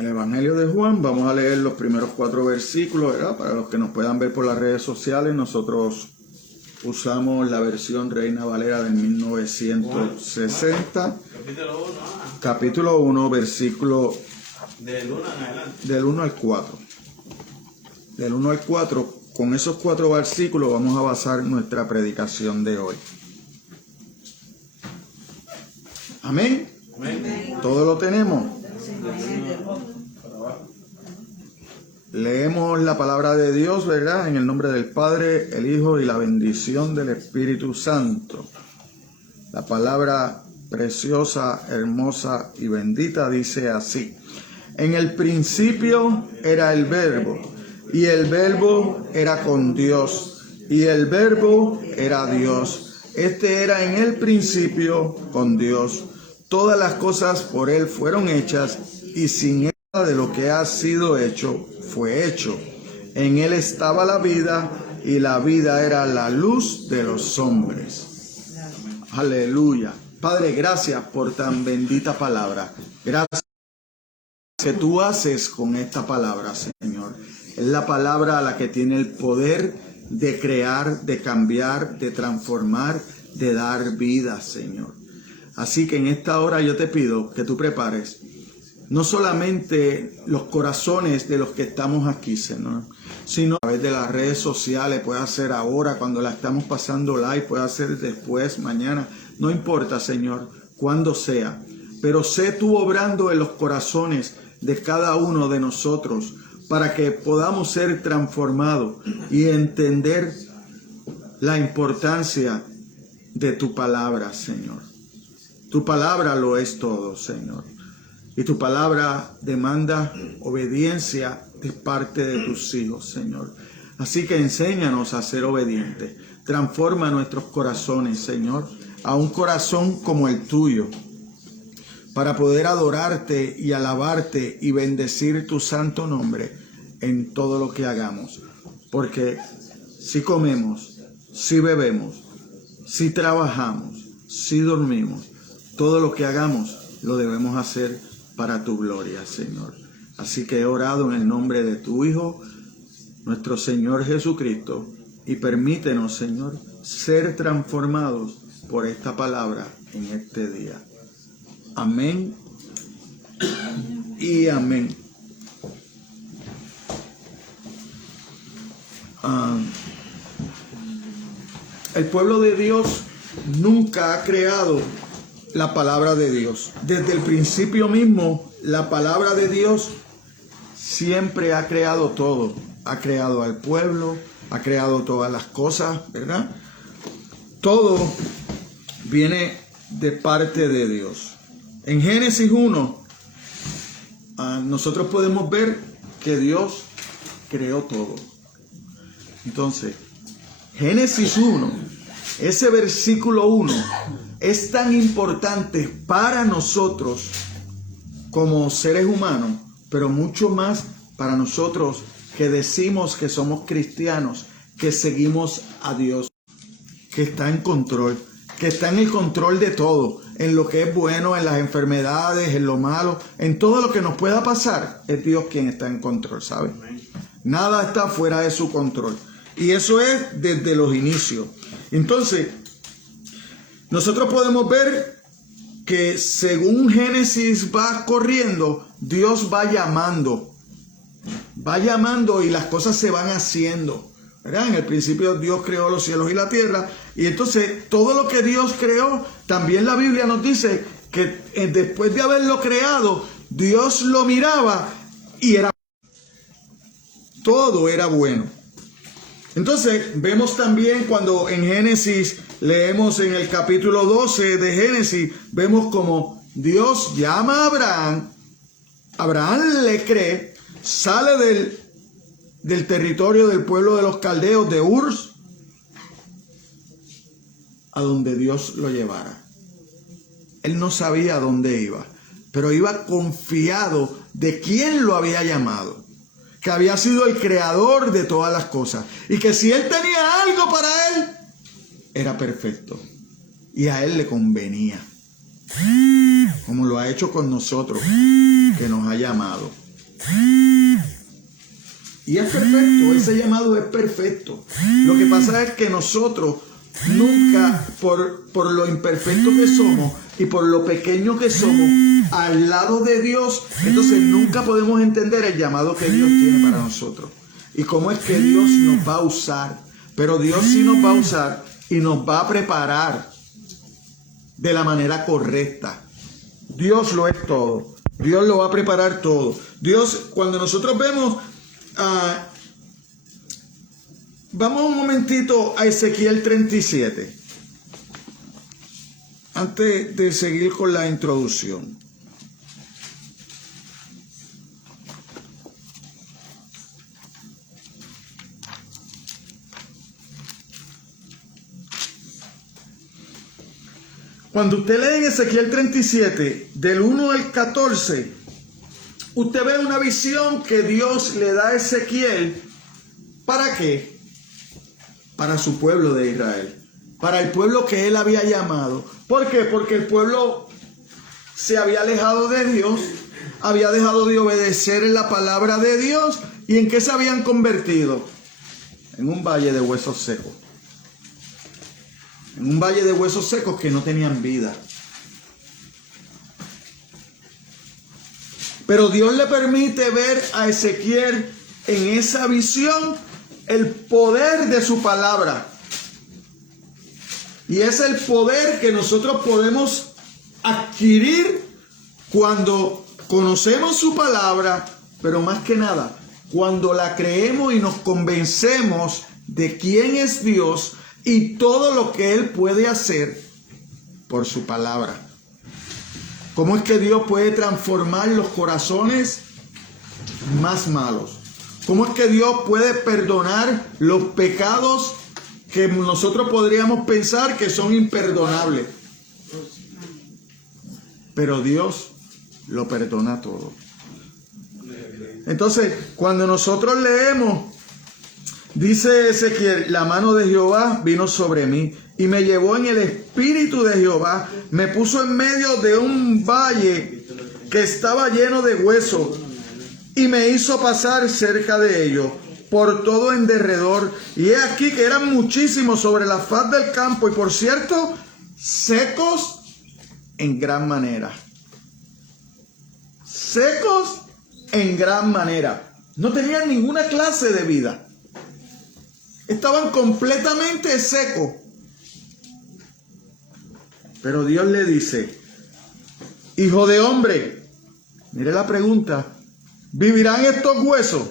el Evangelio de Juan. Vamos a leer los primeros 4 versículos, ¿verdad? Para los que nos puedan ver por las redes sociales, nosotros usamos la versión Reina Valera del 1960. Capítulo 1, versículo del 1 al 4. Del 1 al 4, con esos 4 versículos vamos a basar nuestra predicación de hoy. Amén. Amén. ¿Todo lo tenemos? Leemos la palabra de Dios, ¿verdad? En el nombre del Padre, el Hijo y la bendición del Espíritu Santo. La palabra preciosa, hermosa y bendita dice así: en el principio era el Verbo, y el Verbo era con Dios, y el Verbo era Dios. Este era en el principio con Dios. Todas las cosas por Él fueron hechas, y sin Él nada de lo que ha sido hecho fue hecho. En Él estaba la vida, y la vida era la luz de los hombres. Aleluya. Padre, gracias por tan bendita palabra. Gracias que tú haces con esta palabra, Señor. Es la palabra a la que tiene el poder de crear, de cambiar, de transformar, de dar vida, Señor. Así que en esta hora yo te pido que tú prepares no solamente los corazones de los que estamos aquí, Señor, sino a través de las redes sociales. Puede ser ahora cuando la estamos pasando live, puede ser después, mañana, no importa, Señor, cuando sea. Pero sé tú obrando en los corazones de cada uno de nosotros para que podamos ser transformados y entender la importancia de tu palabra, Señor. Tu palabra lo es todo, Señor. Y tu palabra demanda obediencia de parte de tus hijos, Señor. Así que enséñanos a ser obedientes. Transforma nuestros corazones, Señor, a un corazón como el tuyo, para poder adorarte y alabarte y bendecir tu santo nombre en todo lo que hagamos. Porque si comemos, si bebemos, si trabajamos, si dormimos, todo lo que hagamos lo debemos hacer para tu gloria, Señor. Así que he orado en el nombre de tu Hijo, nuestro Señor Jesucristo, y permítenos, Señor, ser transformados por esta palabra en este día. Amén y amén. El pueblo de Dios nunca ha creado la palabra de Dios. Desde el principio mismo, la palabra de Dios siempre ha creado todo. Ha creado al pueblo, ha creado todas las cosas, ¿verdad? Todo viene de parte de Dios. En Génesis 1, nosotros podemos ver que Dios creó todo. Entonces, Génesis 1, ese versículo 1, es tan importante para nosotros como seres humanos, pero mucho más para nosotros que decimos que somos cristianos, que seguimos a Dios, que está en control, que está en el control de todo, en lo que es bueno, en las enfermedades, en lo malo, en todo lo que nos pueda pasar. Es Dios quien está en control, ¿sabe? Nada está fuera de su control. Y eso es desde los inicios. Entonces, nosotros podemos ver que según Génesis va corriendo, Dios va llamando y las cosas se van haciendo, ¿verdad? En el principio Dios creó los cielos y la tierra, y entonces todo lo que Dios creó, también la Biblia nos dice que después de haberlo creado, Dios lo miraba y todo era bueno. Entonces vemos también cuando en Génesis leemos en el capítulo 12 de Génesis, vemos como Dios llama a Abraham, Abraham le cree, sale del territorio del pueblo de los caldeos de Ur, a donde Dios lo llevara. Él no sabía a dónde iba, pero iba confiado de quién lo había llamado, que había sido el creador de todas las cosas, y que si él tenía algo para él, era perfecto, y a él le convenía, como lo ha hecho con nosotros, que nos ha llamado. Y es perfecto, ese llamado es perfecto. Lo que pasa es que nosotros nunca, por lo imperfecto que somos y por lo pequeño que somos, al lado de Dios, entonces nunca podemos entender el llamado que Dios tiene para nosotros. Y cómo es que Dios nos va a usar. Pero Dios sí nos va a usar y nos va a preparar de la manera correcta. Dios lo es todo. Dios lo va a preparar todo. Dios, cuando nosotros vemos... vamos un momentito a Ezequiel 37. Antes de seguir con la introducción. Cuando usted lee en Ezequiel 37, del 1 al 14, usted ve una visión que Dios le da a Ezequiel. ¿Para qué? Para su pueblo de Israel. Para el pueblo que él había llamado. ¿Por qué? Porque el pueblo se había alejado de Dios, había dejado de obedecer en la palabra de Dios. ¿Y en qué se habían convertido? En un valle de huesos secos. En un valle de huesos secos que no tenían vida. Pero Dios le permite ver a Ezequiel en esa visión el poder de su palabra. Y es el poder que nosotros podemos adquirir cuando conocemos su palabra, pero más que nada, cuando la creemos y nos convencemos de quién es Dios y todo lo que Él puede hacer por su palabra. ¿Cómo es que Dios puede transformar los corazones más malos? ¿Cómo es que Dios puede perdonar los pecados que nosotros podríamos pensar que son imperdonables? Pero Dios lo perdona todo. Entonces, cuando nosotros leemos, dice Ezequiel, la mano de Jehová vino sobre mí y me llevó en el espíritu de Jehová, me puso en medio de un valle que estaba lleno de huesos y me hizo pasar cerca de ellos por todo en derredor. Y he aquí que eran muchísimos sobre la faz del campo y, por cierto, secos en gran manera. Secos en gran manera. No tenían ninguna clase de vida. Estaban completamente secos. Pero Dios le dice, hijo de hombre, mire la pregunta, ¿vivirán estos huesos?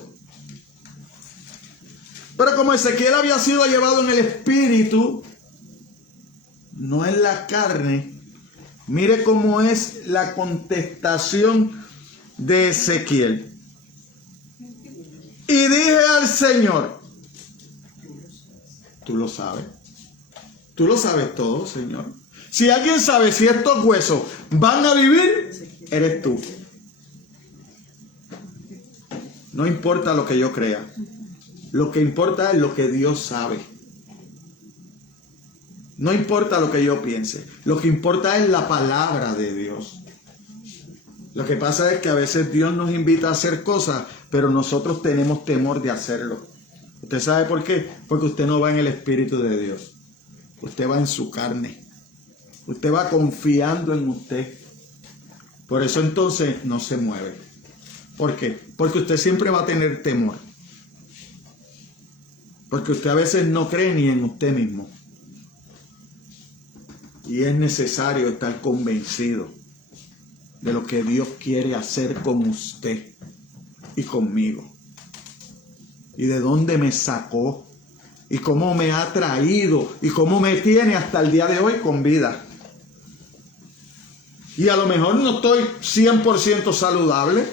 Pero como Ezequiel había sido llevado en el espíritu, no en la carne, mire cómo es la contestación de Ezequiel. Y dije al Señor, tú lo sabes todo, Señor. Si alguien sabe si estos huesos van a vivir, eres tú. No importa lo que yo crea. Lo que importa es lo que Dios sabe. No importa lo que yo piense. Lo que importa es la palabra de Dios. Lo que pasa es que a veces Dios nos invita a hacer cosas, pero nosotros tenemos temor de hacerlo. ¿Usted sabe por qué? Porque usted no va en el Espíritu de Dios. Usted va en su carne. Usted va confiando en usted. Por eso entonces no se mueve. ¿Por qué? Porque usted siempre va a tener temor. Porque usted a veces no cree ni en usted mismo. Y es necesario estar convencido de lo que Dios quiere hacer con usted y conmigo. Y de dónde me sacó. Y cómo me ha traído. Y cómo me tiene hasta el día de hoy con vida. Y a lo mejor no estoy 100% saludable.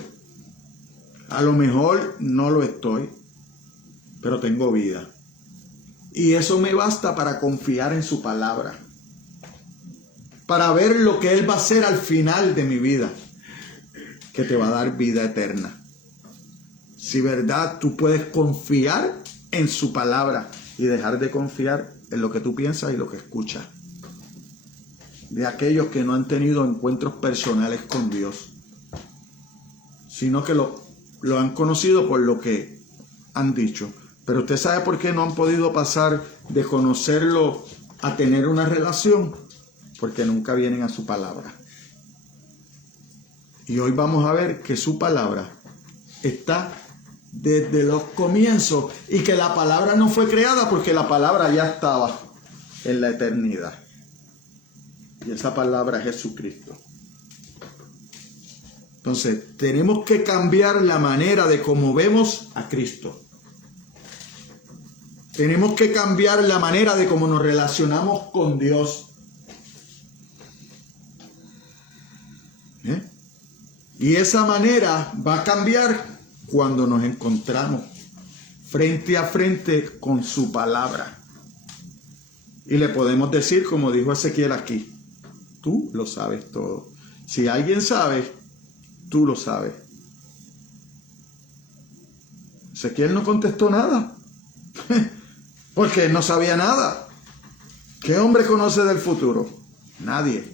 A lo mejor no lo estoy. Pero tengo vida. Y eso me basta para confiar en su palabra. Para ver lo que Él va a hacer al final de mi vida. Que te va a dar vida eterna. Si verdad tú puedes confiar en su palabra. Y dejar de confiar en lo que tú piensas y lo que escuchas. De aquellos que no han tenido encuentros personales con Dios. Sino que lo lo han conocido por lo que han dicho. Pero usted sabe por qué no han podido pasar de conocerlo a tener una relación. Porque nunca vienen a su palabra. Y hoy vamos a ver que su palabra está desde los comienzos y que la palabra no fue creada porque la palabra ya estaba en la eternidad. Y esa palabra es Jesucristo. Entonces, tenemos que cambiar la manera de cómo vemos a Cristo. Tenemos que cambiar la manera de cómo nos relacionamos con Dios. Y esa manera va a cambiar cuando nos encontramos frente a frente con su palabra. Y le podemos decir, como dijo Ezequiel aquí, tú lo sabes todo. Si alguien sabe, tú lo sabes. Ezequiel no contestó nada, porque él no sabía nada. ¿Qué hombre conoce del futuro? Nadie.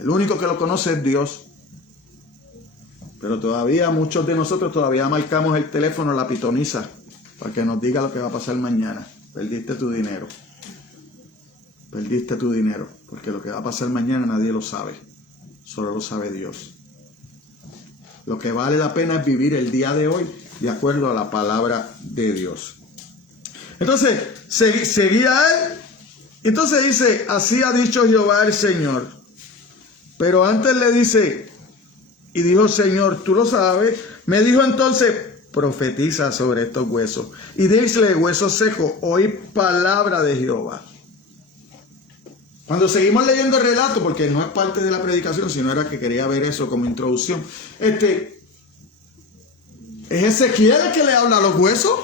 El único que lo conoce es Dios. Pero todavía muchos de nosotros todavía marcamos el teléfono a la pitonisa para que nos diga lo que va a pasar mañana. Perdiste tu dinero. Perdiste tu dinero. Porque lo que va a pasar mañana nadie lo sabe. Solo lo sabe Dios. Lo que vale la pena es vivir el día de hoy de acuerdo a la palabra de Dios. Entonces, seguía él. Entonces dice, así ha dicho Jehová el Señor. Pero antes le dice, y dijo, Señor, tú lo sabes. Me dijo entonces, profetiza sobre estos huesos. Y dísele, huesos secos, oí palabra de Jehová. Cuando seguimos leyendo el relato, porque no es parte de la predicación, sino era que quería ver eso como introducción. Es Ezequiel el que le habla a los huesos.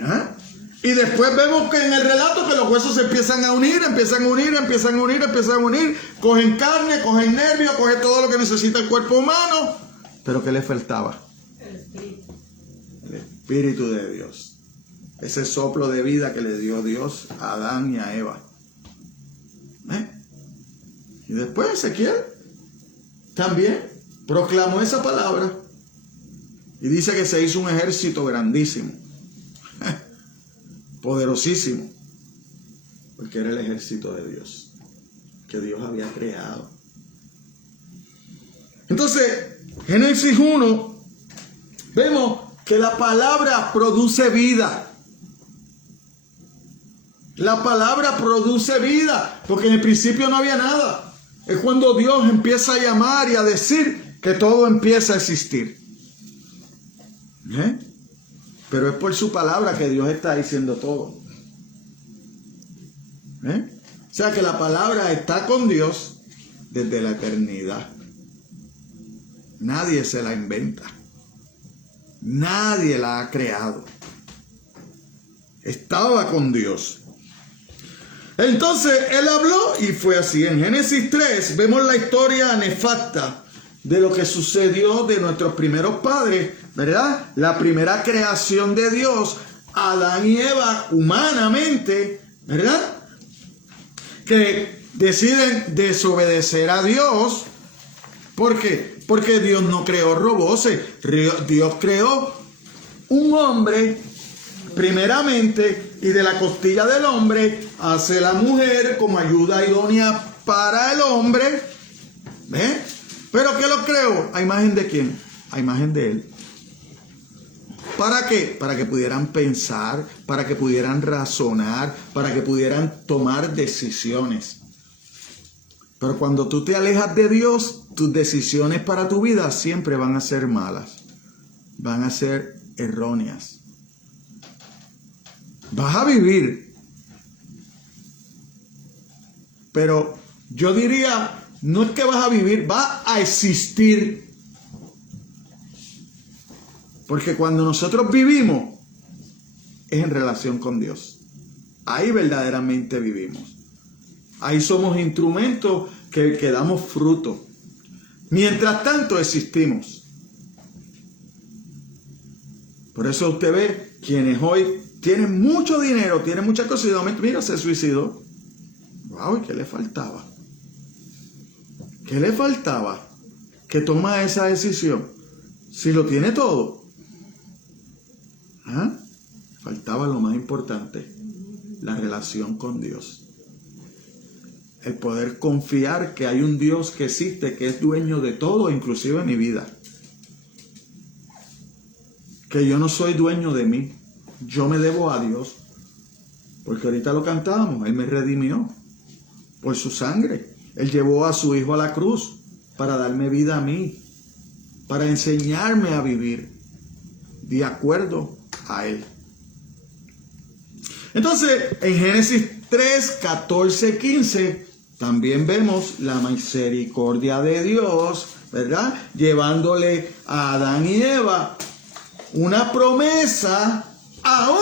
¿Ah? Y después vemos que en el relato que los huesos se empiezan a unir, cogen carne, cogen nervios, cogen todo lo que necesita el cuerpo humano. Pero ¿qué le faltaba? El Espíritu. El Espíritu de Dios. Ese soplo de vida que le dio Dios a Adán y a Eva. Y después Ezequiel también proclamó esa palabra. Y dice que se hizo un ejército grandísimo. Poderosísimo, porque era el ejército de Dios que Dios había creado. Entonces, Génesis 1, vemos que la palabra produce vida. La palabra produce vida, porque en el principio no había nada. Es cuando Dios empieza a llamar y a decir que todo empieza a existir. Pero es por su palabra que Dios está diciendo todo. O sea que la palabra está con Dios desde la eternidad. Nadie se la inventa. Nadie la ha creado. Estaba con Dios. Entonces él habló y fue así. En Génesis 3 vemos la historia nefasta de lo que sucedió de nuestros primeros padres, ¿verdad? La primera creación de Dios, Adán y Eva, humanamente, ¿verdad? Que deciden desobedecer a Dios. ¿Por qué? Porque Dios no creó robots. Dios creó un hombre primeramente, y de la costilla del hombre hace la mujer como ayuda idónea para el hombre. ¿Ves? ¿Pero qué lo creó? ¿A imagen de quién? A imagen de él. ¿Para qué? Para que pudieran pensar, para que pudieran razonar, para que pudieran tomar decisiones. Pero cuando tú te alejas de Dios, tus decisiones para tu vida siempre van a ser malas. Van a ser erróneas. Vas a vivir. Pero yo diría, no es que vas a vivir, vas a existir. Porque cuando nosotros vivimos, es en relación con Dios. Ahí verdaderamente vivimos. Ahí somos instrumentos que damos fruto. Mientras tanto existimos. Por eso usted ve quienes hoy tienen mucho dinero, tienen muchas cosas y de momento, mira, se suicidó. Wow, ¿y qué le faltaba? ¿Qué le faltaba? que toma esa decisión? Si lo tiene todo. ¿Ah? Faltaba lo más importante, la relación con Dios. El poder confiar que hay un Dios que existe, que es dueño de todo, inclusive mi vida. Que yo no soy dueño de mí. Yo me debo a Dios. Porque ahorita lo cantábamos. Él me redimió por su sangre. Él llevó a su Hijo a la cruz para darme vida a mí. Para enseñarme a vivir de acuerdo a Él. Entonces, en Génesis 3, 14, 15, también vemos la misericordia de Dios, ¿verdad? Llevándole a Adán y Eva una promesa, aún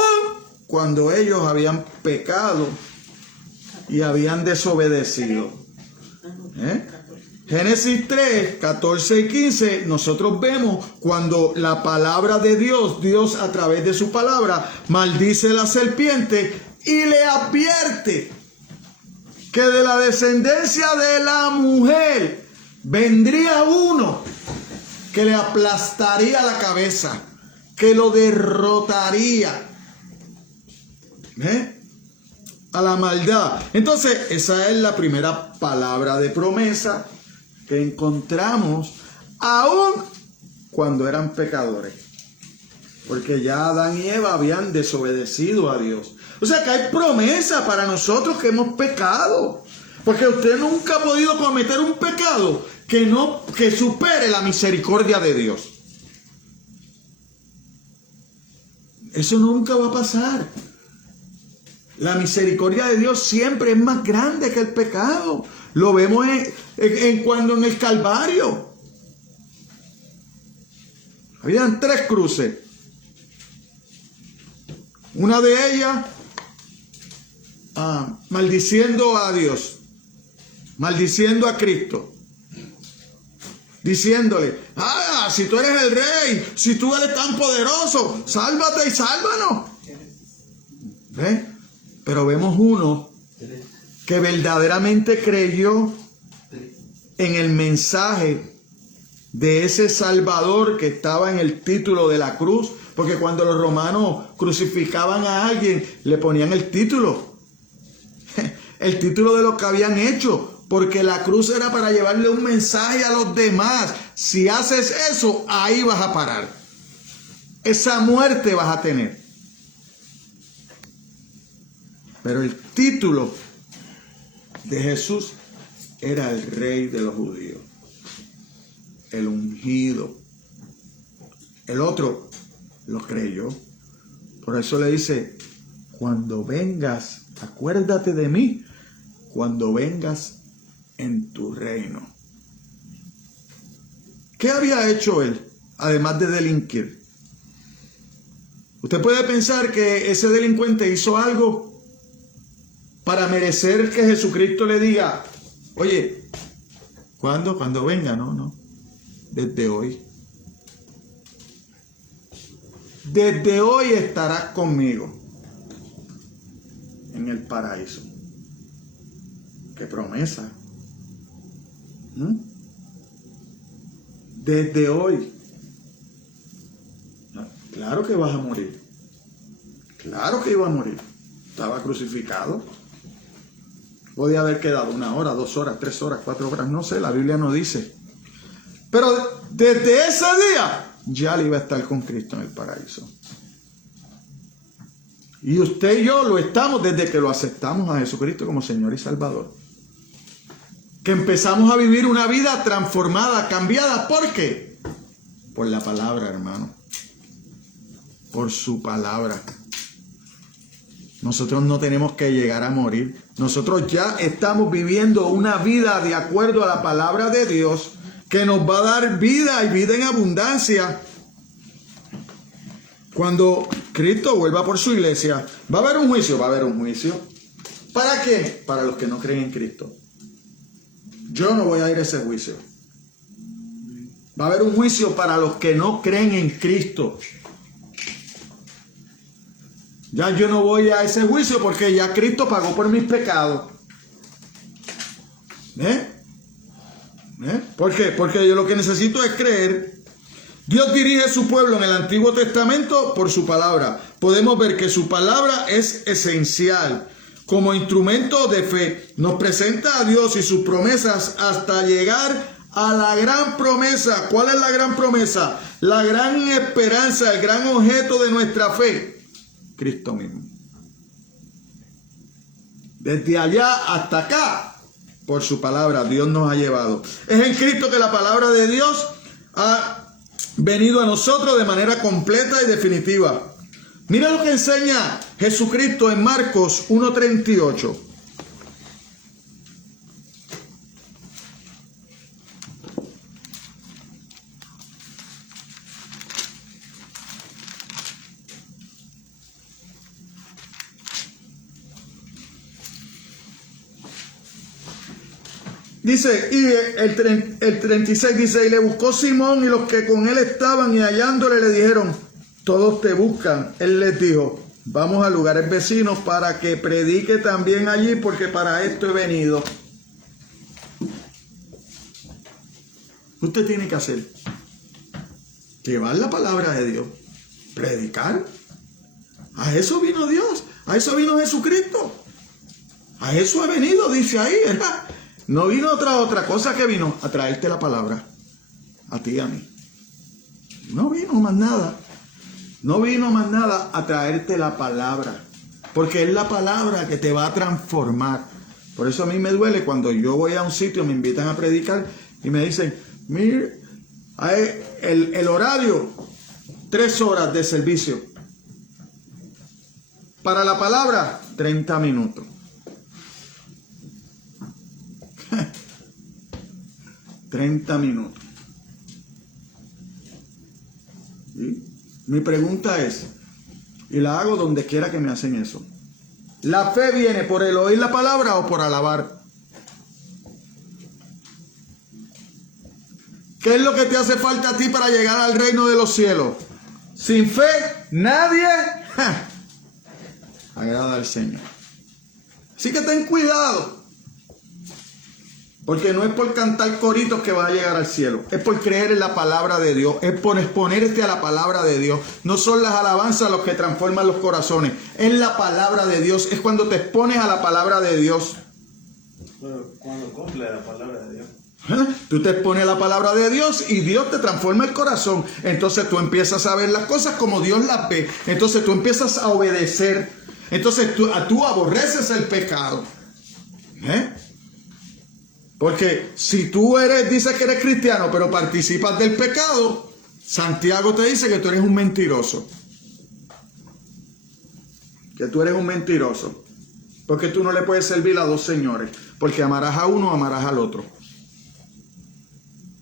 cuando ellos habían pecado y habían desobedecido. Génesis 3, 14 y 15, nosotros vemos cuando la palabra de Dios, Dios a través de su palabra, maldice la serpiente y le advierte que de la descendencia de la mujer vendría uno que le aplastaría la cabeza, que lo derrotaría a la maldad. Entonces, esa es la primera palabra de promesa que encontramos aún cuando eran pecadores. Porque ya Adán y Eva habían desobedecido a Dios. O sea que hay promesa para nosotros que hemos pecado. Porque usted nunca ha podido cometer un pecado que supere la misericordia de Dios. Eso nunca va a pasar. La misericordia de Dios siempre es más grande que el pecado. Lo vemos cuando en el Calvario habían 3 cruces. Una de ellas maldiciendo a Dios, maldiciendo a Cristo, diciéndole: si tú eres el rey, si tú eres tan poderoso, sálvate y sálvanos. ¿Ves? Pero vemos uno que verdaderamente creyó en el mensaje de ese Salvador que estaba en el título de la cruz. Porque cuando los romanos crucificaban a alguien, le ponían el título de lo que habían hecho. Porque la cruz era para llevarle un mensaje a los demás. Si haces eso, ahí vas a parar. Esa muerte vas a tener. Pero el título de Jesús era el Rey de los judíos, el ungido. El otro lo creyó. Por eso le dice: cuando vengas, acuérdate de mí, cuando vengas en tu reino. ¿Qué había hecho él, además de delinquir? Usted puede pensar que ese delincuente hizo algo para merecer que Jesucristo le diga: oye, ¿cuándo? Cuando venga. No. Desde hoy. Desde hoy estarás conmigo en el paraíso. ¡Qué promesa! Desde hoy. Claro que vas a morir. Claro que iba a morir. Estaba crucificado. Podía haber quedado 1 hora, 2 horas, 3 horas, 4 horas, no sé, la Biblia no dice. Pero desde ese día ya le iba a estar con Cristo en el paraíso. Y usted y yo lo estamos desde que lo aceptamos a Jesucristo como Señor y Salvador. Que empezamos a vivir una vida transformada, cambiada. ¿Por qué? Por la palabra, hermano. Por su palabra. Nosotros no tenemos que llegar a morir. Nosotros ya estamos viviendo una vida de acuerdo a la palabra de Dios, que nos va a dar vida y vida en abundancia. Cuando Cristo vuelva por su iglesia, va a haber un juicio. Va a haber un juicio. ¿Para qué? Para los que no creen en Cristo. Yo no voy a ir a ese juicio. Va a haber un juicio para los que no creen en Cristo. Ya yo no voy a ese juicio porque ya Cristo pagó por mis pecados. ¿Por qué? Porque yo lo que necesito es creer. Dios dirige a su pueblo en el Antiguo Testamento por su palabra. Podemos ver que su palabra es esencial. Como instrumento de fe, nos presenta a Dios y sus promesas hasta llegar a la gran promesa. ¿Cuál es la gran promesa? La gran esperanza, el gran objeto de nuestra fe. Cristo mismo. Desde allá hasta acá, por su palabra, Dios nos ha llevado. Es en Cristo que la palabra de Dios ha venido a nosotros de manera completa y definitiva. Mira lo que enseña Jesucristo en Marcos 1:38. Dice, y el 36 dice, y le buscó Simón y los que con él estaban, y hallándole le dijeron, todos te buscan. Él les dijo, vamos a lugares vecinos para que predique también allí, porque para esto he venido. Usted tiene que hacer, llevar la palabra de Dios, predicar. A eso vino Dios, a eso vino Jesucristo. A eso ha venido, dice ahí, ¿verdad? No vino otra cosa que vino a traerte la palabra, a ti y a mí. No vino más nada. No vino más nada a traerte la palabra, porque es la palabra que te va a transformar. Por eso a mí me duele cuando yo voy a un sitio, me invitan a predicar y me dicen, mire, el horario, 3 horas de servicio. Para la palabra, 30 minutos. 30 minutos. ¿Sí? Mi pregunta es, y la hago donde quiera que me hacen eso, ¿la fe viene por el oír la palabra o por alabar? ¿Qué es lo que te hace falta a ti para llegar al reino de los cielos? Sin fe, nadie agrada al Señor. Así que ten cuidado. Porque no es por cantar coritos que vas a llegar al cielo. Es por creer en la palabra de Dios. Es por exponerte a la palabra de Dios. No son las alabanzas los que transforman los corazones. Es la palabra de Dios. Es cuando te expones a la palabra de Dios. Bueno, cuando cumple la palabra de Dios. Tú te expones a la palabra de Dios y Dios te transforma el corazón. Entonces tú empiezas a ver las cosas como Dios las ve. Entonces tú empiezas a obedecer. Entonces tú aborreces el pecado. Porque si tú dices que eres cristiano, pero participas del pecado, Santiago te dice que tú eres un mentiroso. Que tú eres un mentiroso. Porque tú no le puedes servir a dos señores. Porque amarás a uno, amarás al otro.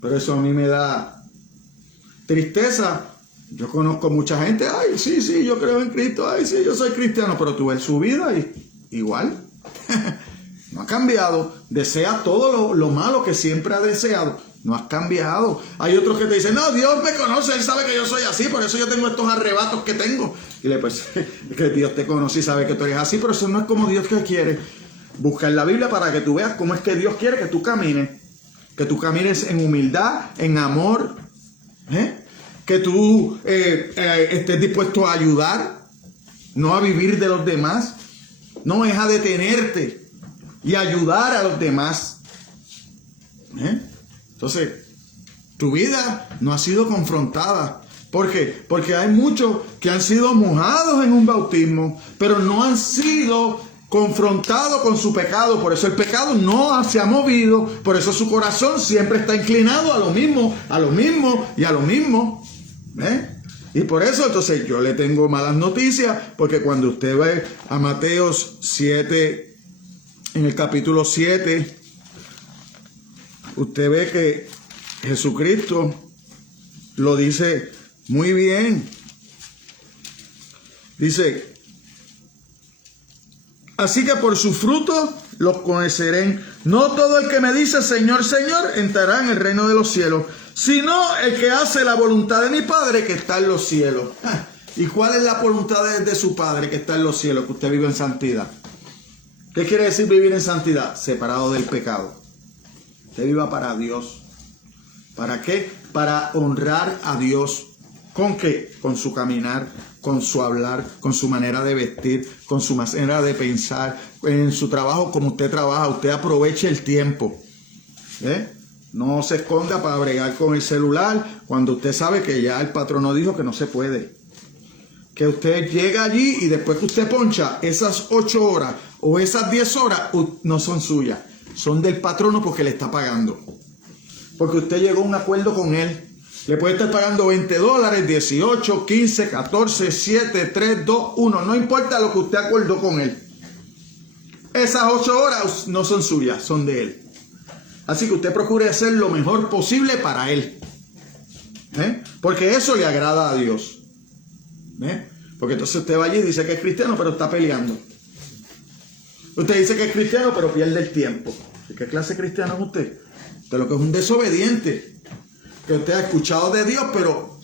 Pero eso a mí me da tristeza. Yo conozco mucha gente, ay, sí, yo creo en Cristo, ay, sí, yo soy cristiano. Pero tú ves su vida y igual. No ha cambiado, desea todo lo malo que siempre ha deseado, no has cambiado. Hay otros que te dicen, no, Dios me conoce, Él sabe que yo soy así, por eso yo tengo estos arrebatos que tengo. Y le pues, que Dios te conoce y sabe que tú eres así, pero eso no es como Dios que quiere. Busca en la Biblia para que tú veas cómo es que Dios quiere que tú camines en humildad, en amor, que tú estés dispuesto a ayudar, no a vivir de los demás, no es a detenerte y ayudar a los demás. Entonces, tu vida no ha sido confrontada. ¿Por qué? Porque hay muchos que han sido mojados en un bautismo, pero no han sido confrontados con su pecado. Por eso el pecado no se ha movido. Por eso su corazón siempre está inclinado a lo mismo, a lo mismo y a lo mismo. Y por eso entonces yo le tengo malas noticias, porque cuando usted ve a Mateos 7, en el capítulo 7, usted ve que Jesucristo lo dice muy bien. Dice, así que por sus frutos los conocerán. No todo el que me dice Señor, Señor, entrará en el reino de los cielos, sino el que hace la voluntad de mi Padre que está en los cielos. ¿Y cuál es la voluntad de su Padre que está en los cielos? Que usted vive en santidad. ¿Qué quiere decir vivir en santidad? Separado del pecado. Usted viva para Dios. ¿Para qué? Para honrar a Dios. ¿Con qué? Con su caminar, con su hablar, con su manera de vestir, con su manera de pensar, en su trabajo, como usted trabaja. Usted aproveche el tiempo. No se esconda para bregar con el celular cuando usted sabe que ya el patrono dijo que no se puede. Que usted llega allí y después que usted poncha, esas 8 horas o esas 10 horas no son suyas. Son del patrono porque le está pagando. Porque usted llegó a un acuerdo con él. Le puede estar pagando $20, 18, 15, 14, 7, 3, 2, 1. No importa lo que usted acordó con él. Esas 8 horas no son suyas, son de él. Así que usted procure hacer lo mejor posible para él. Porque eso le agrada a Dios. Porque entonces usted va allí y dice que es cristiano, pero está peleando. Usted dice que es cristiano, pero pierde el tiempo. ¿Qué clase de cristiano es usted? Usted lo que es un desobediente. Que usted ha escuchado de Dios, pero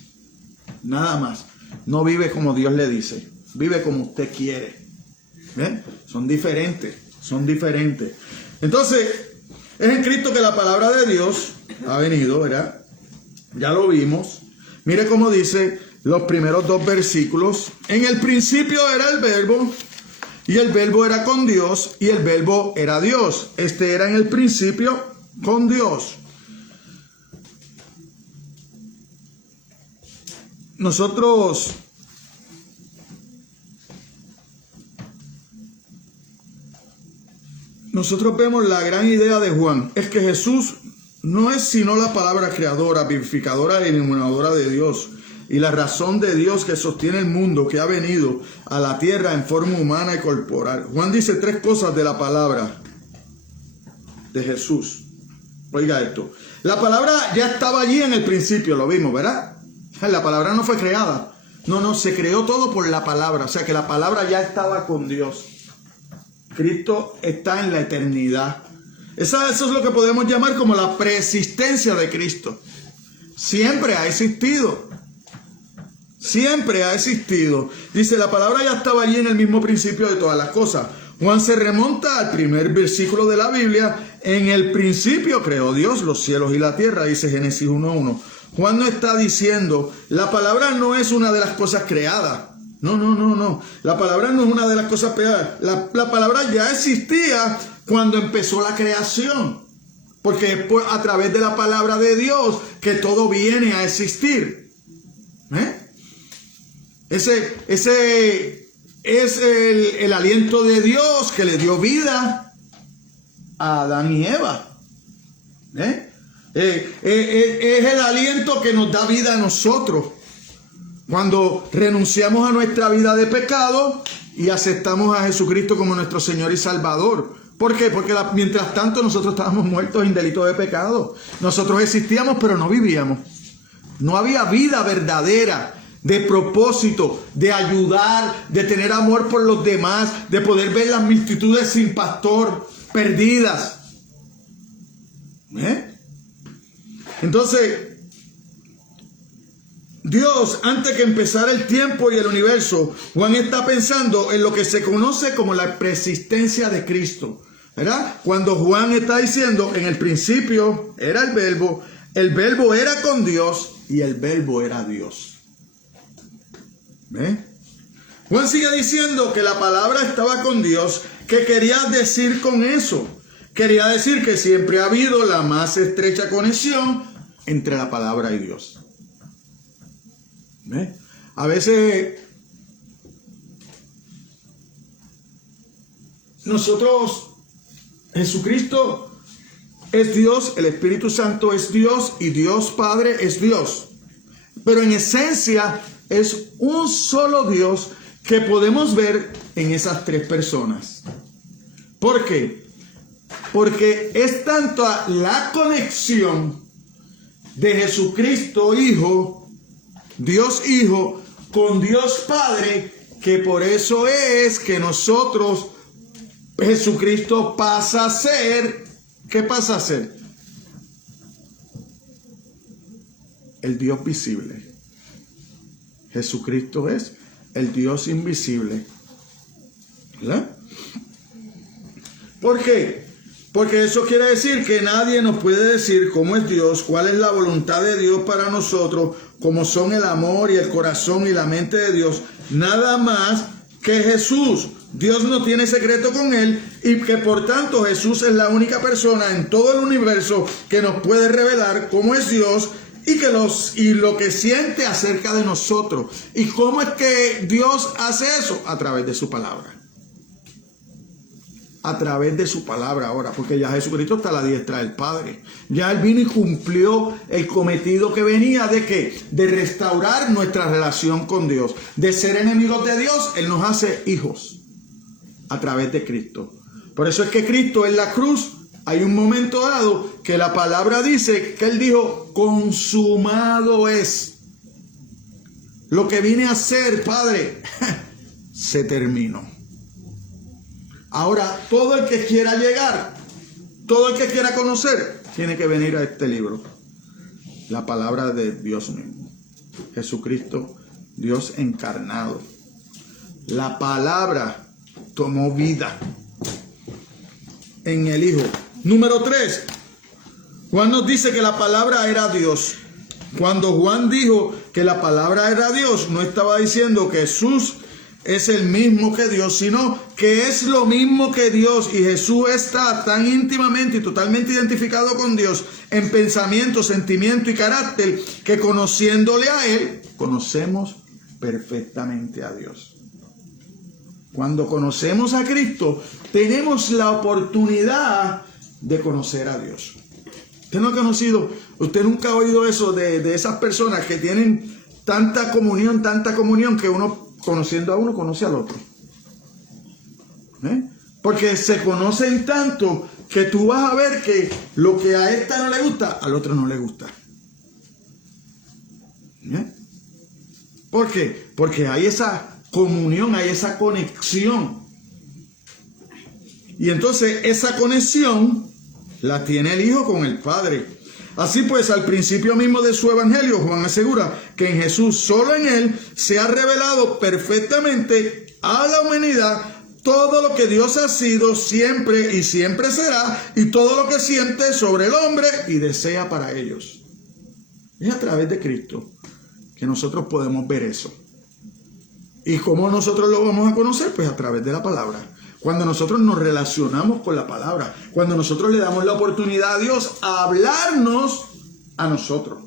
nada más. No vive como Dios le dice. Vive como usted quiere. Son diferentes. Son diferentes. Entonces, es en Cristo que la palabra de Dios ha venido, ¿verdad? Ya lo vimos. Mire cómo dice los primeros 2 versículos. En el principio era el verbo, y el verbo era con Dios, y el verbo era Dios. Este era en el principio con Dios. Nosotros vemos la gran idea de Juan. Es que Jesús no es sino la palabra creadora, vivificadora e iluminadora de Dios. Y la razón de Dios que sostiene el mundo, que ha venido a la tierra en forma humana y corporal. Juan dice 3 cosas de la palabra de Jesús. Oiga esto. La palabra ya estaba allí en el principio, lo vimos, ¿verdad? La palabra no fue creada. No, se creó todo por la palabra. O sea que la palabra ya estaba con Dios. Cristo está en la eternidad. Eso es lo que podemos llamar como la preexistencia de Cristo. Siempre ha existido. Siempre ha existido. Dice, la palabra ya estaba allí en el mismo principio de todas las cosas. Juan se remonta al primer versículo de la Biblia. En el principio creó Dios los cielos y la tierra, dice Génesis 1:1. Juan no está diciendo, la palabra no es una de las cosas creadas. No. La palabra no es una de las cosas creadas. La palabra ya existía cuando empezó la creación. Porque es a través de la palabra de Dios que todo viene a existir. Ese es el aliento de Dios que le dio vida a Adán y Eva. Es el aliento que nos da vida a nosotros cuando renunciamos a nuestra vida de pecado y aceptamos a Jesucristo como nuestro Señor y Salvador. ¿Por qué? Porque mientras tanto nosotros estábamos muertos en delito de pecado. Nosotros existíamos pero no vivíamos. No había vida verdadera, de propósito, de ayudar, de tener amor por los demás, de poder ver las multitudes sin pastor, perdidas. Entonces, Dios, antes que empezara el tiempo y el universo, Juan está pensando en lo que se conoce como la preexistencia de Cristo, ¿verdad? Cuando Juan está diciendo, en el principio era el verbo era con Dios y el verbo era Dios. Juan sigue diciendo que la palabra estaba con Dios. ¿Qué quería decir con eso? Quería decir que siempre ha habido la más estrecha conexión entre la palabra y Dios. A veces nosotros, Jesucristo es Dios, el Espíritu Santo es Dios y Dios Padre es Dios. Pero en esencia es un solo Dios que podemos ver en esas 3 personas. ¿Por qué? Porque es tanto la conexión de Jesucristo Hijo, Dios Hijo, con Dios Padre, que por eso es que nosotros, Jesucristo pasa a ser, ¿qué pasa a ser? El Dios visible. Jesucristo es el Dios invisible. ¿Verdad? ¿Por qué? Porque eso quiere decir que nadie nos puede decir cómo es Dios, cuál es la voluntad de Dios para nosotros, cómo son el amor y el corazón y la mente de Dios, nada más que Jesús. Dios no tiene secreto con él y que por tanto Jesús es la única persona en todo el universo que nos puede revelar cómo es Dios y lo que siente acerca de nosotros. ¿Y cómo es que Dios hace eso? A través de su palabra. A través de su palabra ahora, porque ya Jesucristo está a la diestra del Padre. Ya Él vino y cumplió el cometido que venía de ¿qué? De restaurar nuestra relación con Dios. De ser enemigos de Dios, Él nos hace hijos a través de Cristo. Por eso es que Cristo en la cruz, hay un momento dado que la palabra dice que Él dijo, consumado es. Lo que vine a hacer, Padre, se terminó. Ahora, todo el que quiera llegar, todo el que quiera conocer, tiene que venir a este libro. La palabra de Dios mismo. Jesucristo, Dios encarnado. La palabra tomó vida en el Hijo. Número 3. Juan nos dice que la palabra era Dios. Cuando Juan dijo que la palabra era Dios, no estaba diciendo que Jesús es el mismo que Dios, sino que es lo mismo que Dios, y Jesús está tan íntimamente y totalmente identificado con Dios en pensamiento, sentimiento y carácter, que conociéndole a Él, conocemos perfectamente a Dios. Cuando conocemos a Cristo, tenemos la oportunidad de conocer a Dios. Usted no ha conocido, usted nunca ha oído eso de esas personas que tienen tanta comunión, que uno, conociendo a uno, conoce al otro. Porque se conocen tanto que tú vas a ver que lo que a esta no le gusta, al otro no le gusta. ¿Por qué? Porque hay esa comunión, hay esa conexión. Y entonces esa conexión la tiene el Hijo con el Padre. Así pues, al principio mismo de su evangelio, Juan asegura que en Jesús, solo en Él, se ha revelado perfectamente a la humanidad todo lo que Dios ha sido siempre y siempre será, y todo lo que siente sobre el hombre y desea para ellos. Es a través de Cristo que nosotros podemos ver eso. ¿Y cómo nosotros lo vamos a conocer? Pues a través de la palabra. Cuando nosotros nos relacionamos con la palabra, cuando nosotros le damos la oportunidad a Dios a hablarnos a nosotros.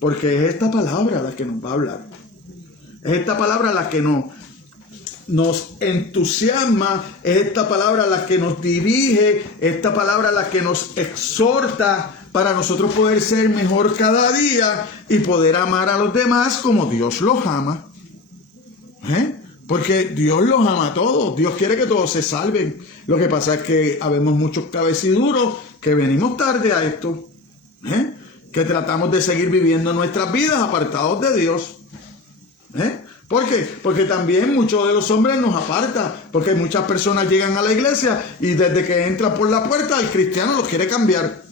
Porque es esta palabra la que nos va a hablar. Es esta palabra la que nos entusiasma, es esta palabra la que nos dirige, esta palabra la que nos exhorta para nosotros poder ser mejor cada día y poder amar a los demás como Dios los ama. Porque Dios los ama a todos. Dios quiere que todos se salven. Lo que pasa es que habemos muchos cabeciduros que venimos tarde a esto. Que tratamos de seguir viviendo nuestras vidas apartados de Dios. ¿Por qué? Porque también muchos de los hombres nos apartan. Porque muchas personas llegan a la iglesia y desde que entran por la puerta, el cristiano los quiere cambiar.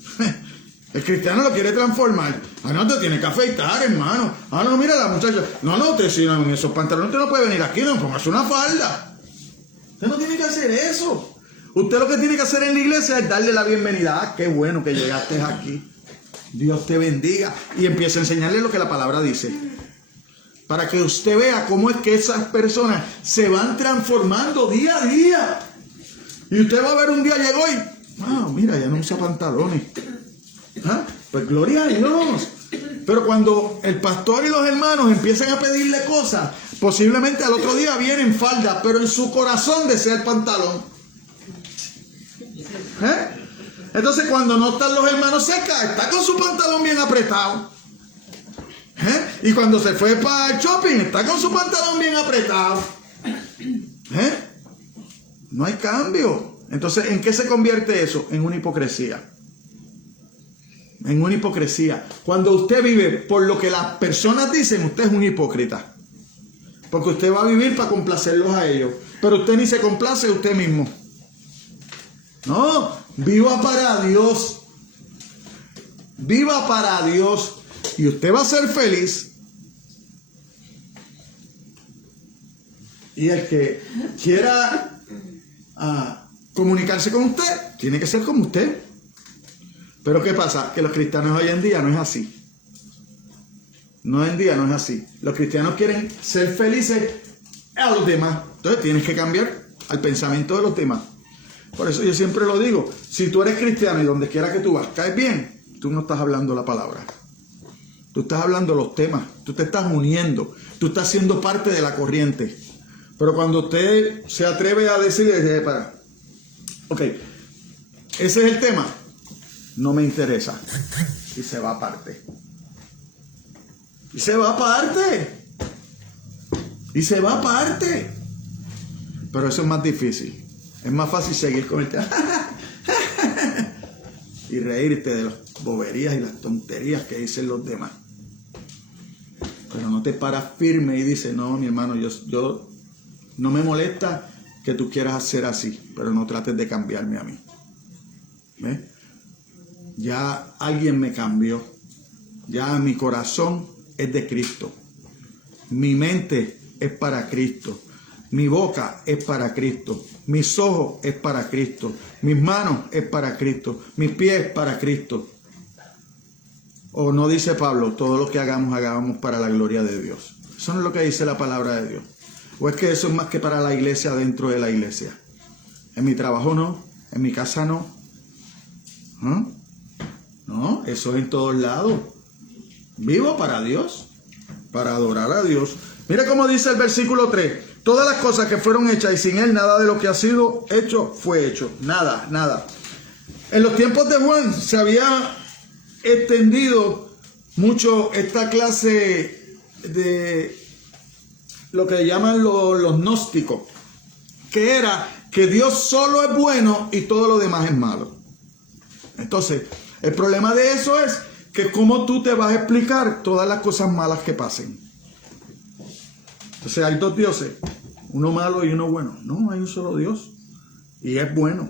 El cristiano lo quiere transformar. Ah, no, te tiene que afeitar, hermano. Ah, no, mira la muchacha. No, usted si no, en esos pantalones usted no puede venir aquí, no, póngase una falda. Usted no tiene que hacer eso. Usted lo que tiene que hacer en la iglesia es darle la bienvenida. Ah, qué bueno que llegaste aquí. Dios te bendiga. Y empieza a enseñarle lo que la palabra dice. Para que usted vea cómo es que esas personas se van transformando día a día. Y usted va a ver un día llegó y, mira, ya no usa pantalones. Pues gloria a Dios. Pero cuando el pastor y los hermanos empiezan a pedirle cosas, posiblemente al otro día viene en falda, pero en su corazón desea el pantalón. Entonces cuando no están los hermanos cerca, está con su pantalón bien apretado. Y cuando se fue para el shopping, está con su pantalón bien apretado. No hay cambio. Entonces, ¿en qué se convierte eso? En una hipocresía. En una hipocresía. Cuando usted vive por lo que las personas dicen, usted es un hipócrita. Porque usted va a vivir para complacerlos a ellos. Pero usted ni se complace a usted mismo. No, viva para Dios. Viva para Dios. Y usted va a ser feliz. Y el que quiera comunicarse con usted, tiene que ser como usted. Pero ¿qué pasa? Que los cristianos hoy en día no es así. No, hoy en día no es así. Los cristianos quieren ser felices a los demás. Entonces tienes que cambiar al pensamiento de los demás. Por eso yo siempre lo digo, si tú eres cristiano y donde quiera que tú vas, caes bien, tú no estás hablando la palabra. Tú estás hablando los temas, tú te estás uniendo, tú estás siendo parte de la corriente. Pero cuando usted se atreve a decirle, ok, ese es el tema, no me interesa. Y se va aparte. Y se va aparte. Y se va aparte. Pero eso es más difícil. Es más fácil seguir con el tema y reírte de las boberías y las tonterías que dicen los demás. Pero no te paras firme y dices, no, mi hermano, yo no me molesta que tú quieras hacer así, pero no trates de cambiarme a mí. ¿Ves? Ya alguien me cambió. Ya mi corazón es de Cristo. Mi mente es para Cristo. Mi boca es para Cristo. Mis ojos es para Cristo. Mis manos es para Cristo. Mis pies para Cristo. O no dice Pablo, todo lo que hagamos para la gloria de Dios. Eso no es lo que dice la palabra de Dios. O es que eso es más que para la iglesia dentro de la iglesia. En mi trabajo no. En mi casa no. ¿Ah? No, eso es en todos lados. Vivo para Dios. Para adorar a Dios. Mira cómo dice el versículo 3. Todas las cosas que fueron hechas y sin Él nada de lo que ha sido hecho fue hecho. Nada, nada. En los tiempos de Juan se había extendido mucho esta clase de lo que llaman los gnósticos. Que era que Dios solo es bueno y todo lo demás es malo. Entonces, el problema de eso es que cómo tú te vas a explicar todas las cosas malas que pasen. Entonces hay dos dioses, uno malo y uno bueno. No, hay un solo Dios y es bueno.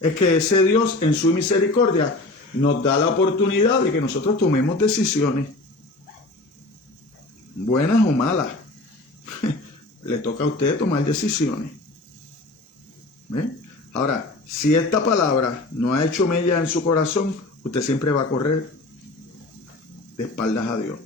Es que ese Dios en su misericordia nos da la oportunidad de que nosotros tomemos decisiones, buenas o malas. Le toca a usted tomar decisiones. ¿Ve? Ahora, si esta palabra no ha hecho mella en su corazón, usted siempre va a correr de espaldas a Dios.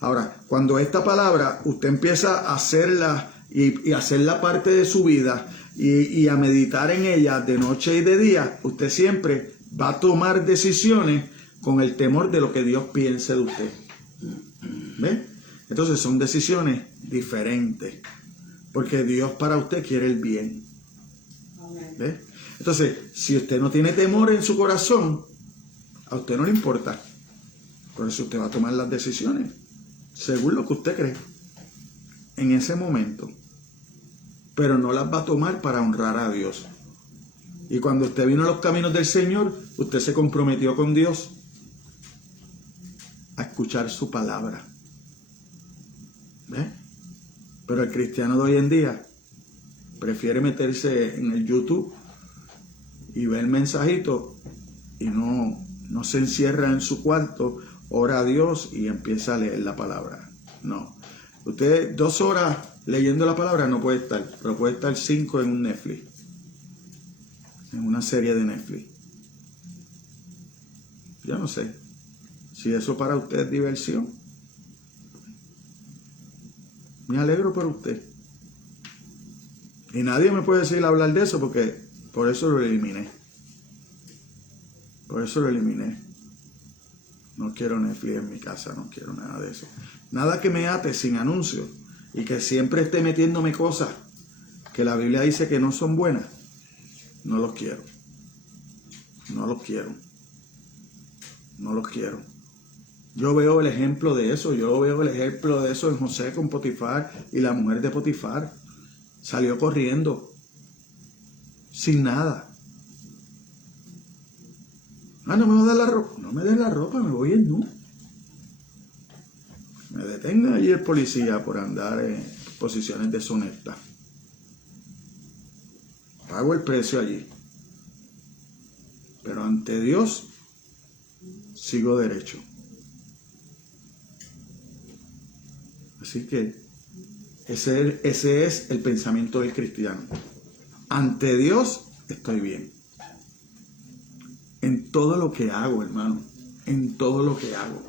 Ahora, cuando esta palabra usted empieza a hacerla y hacerla parte de su vida y a meditar en ella de noche y de día, usted siempre va a tomar decisiones con el temor de lo que Dios piense de usted. ¿Ve? Entonces son decisiones diferentes, porque Dios para usted quiere el bien. ¿Ve? Entonces, si usted no tiene temor en su corazón, a usted no le importa. Por eso usted va a tomar las decisiones según lo que usted cree en ese momento, pero no las va a tomar para honrar a Dios. Y cuando usted vino a los caminos del Señor, usted se comprometió con Dios a escuchar su palabra. ¿Ve? Pero el cristiano de hoy en día prefiere meterse en el YouTube y ver mensajitos y no se encierra en su cuarto, ora a Dios y empieza a leer la palabra. No. Usted 2 horas leyendo la palabra no puede estar, pero puede estar 5 en un Netflix. En una serie de Netflix. Yo no sé si eso para usted es diversión. Me alegro por usted. Y nadie me puede decir hablar de eso porque por eso lo eliminé. Por eso lo eliminé. No quiero Netflix en mi casa, no quiero nada de eso. Nada que me ate sin anuncio y que siempre esté metiéndome cosas que la Biblia dice que no son buenas. No los quiero. No los quiero. No los quiero. Yo veo el ejemplo de eso. Yo veo el ejemplo de eso en José con Potifar y la mujer de Potifar. Salió corriendo. Sin nada. Ah, no me voy a dar la ropa. No me des la ropa, me voy en nu. Me detenga allí el policía por andar en posiciones deshonestas. Pago el precio allí. Pero ante Dios sigo derecho. Así que ese es el pensamiento del cristiano. Ante Dios estoy bien. En todo lo que hago, hermano. En todo lo que hago.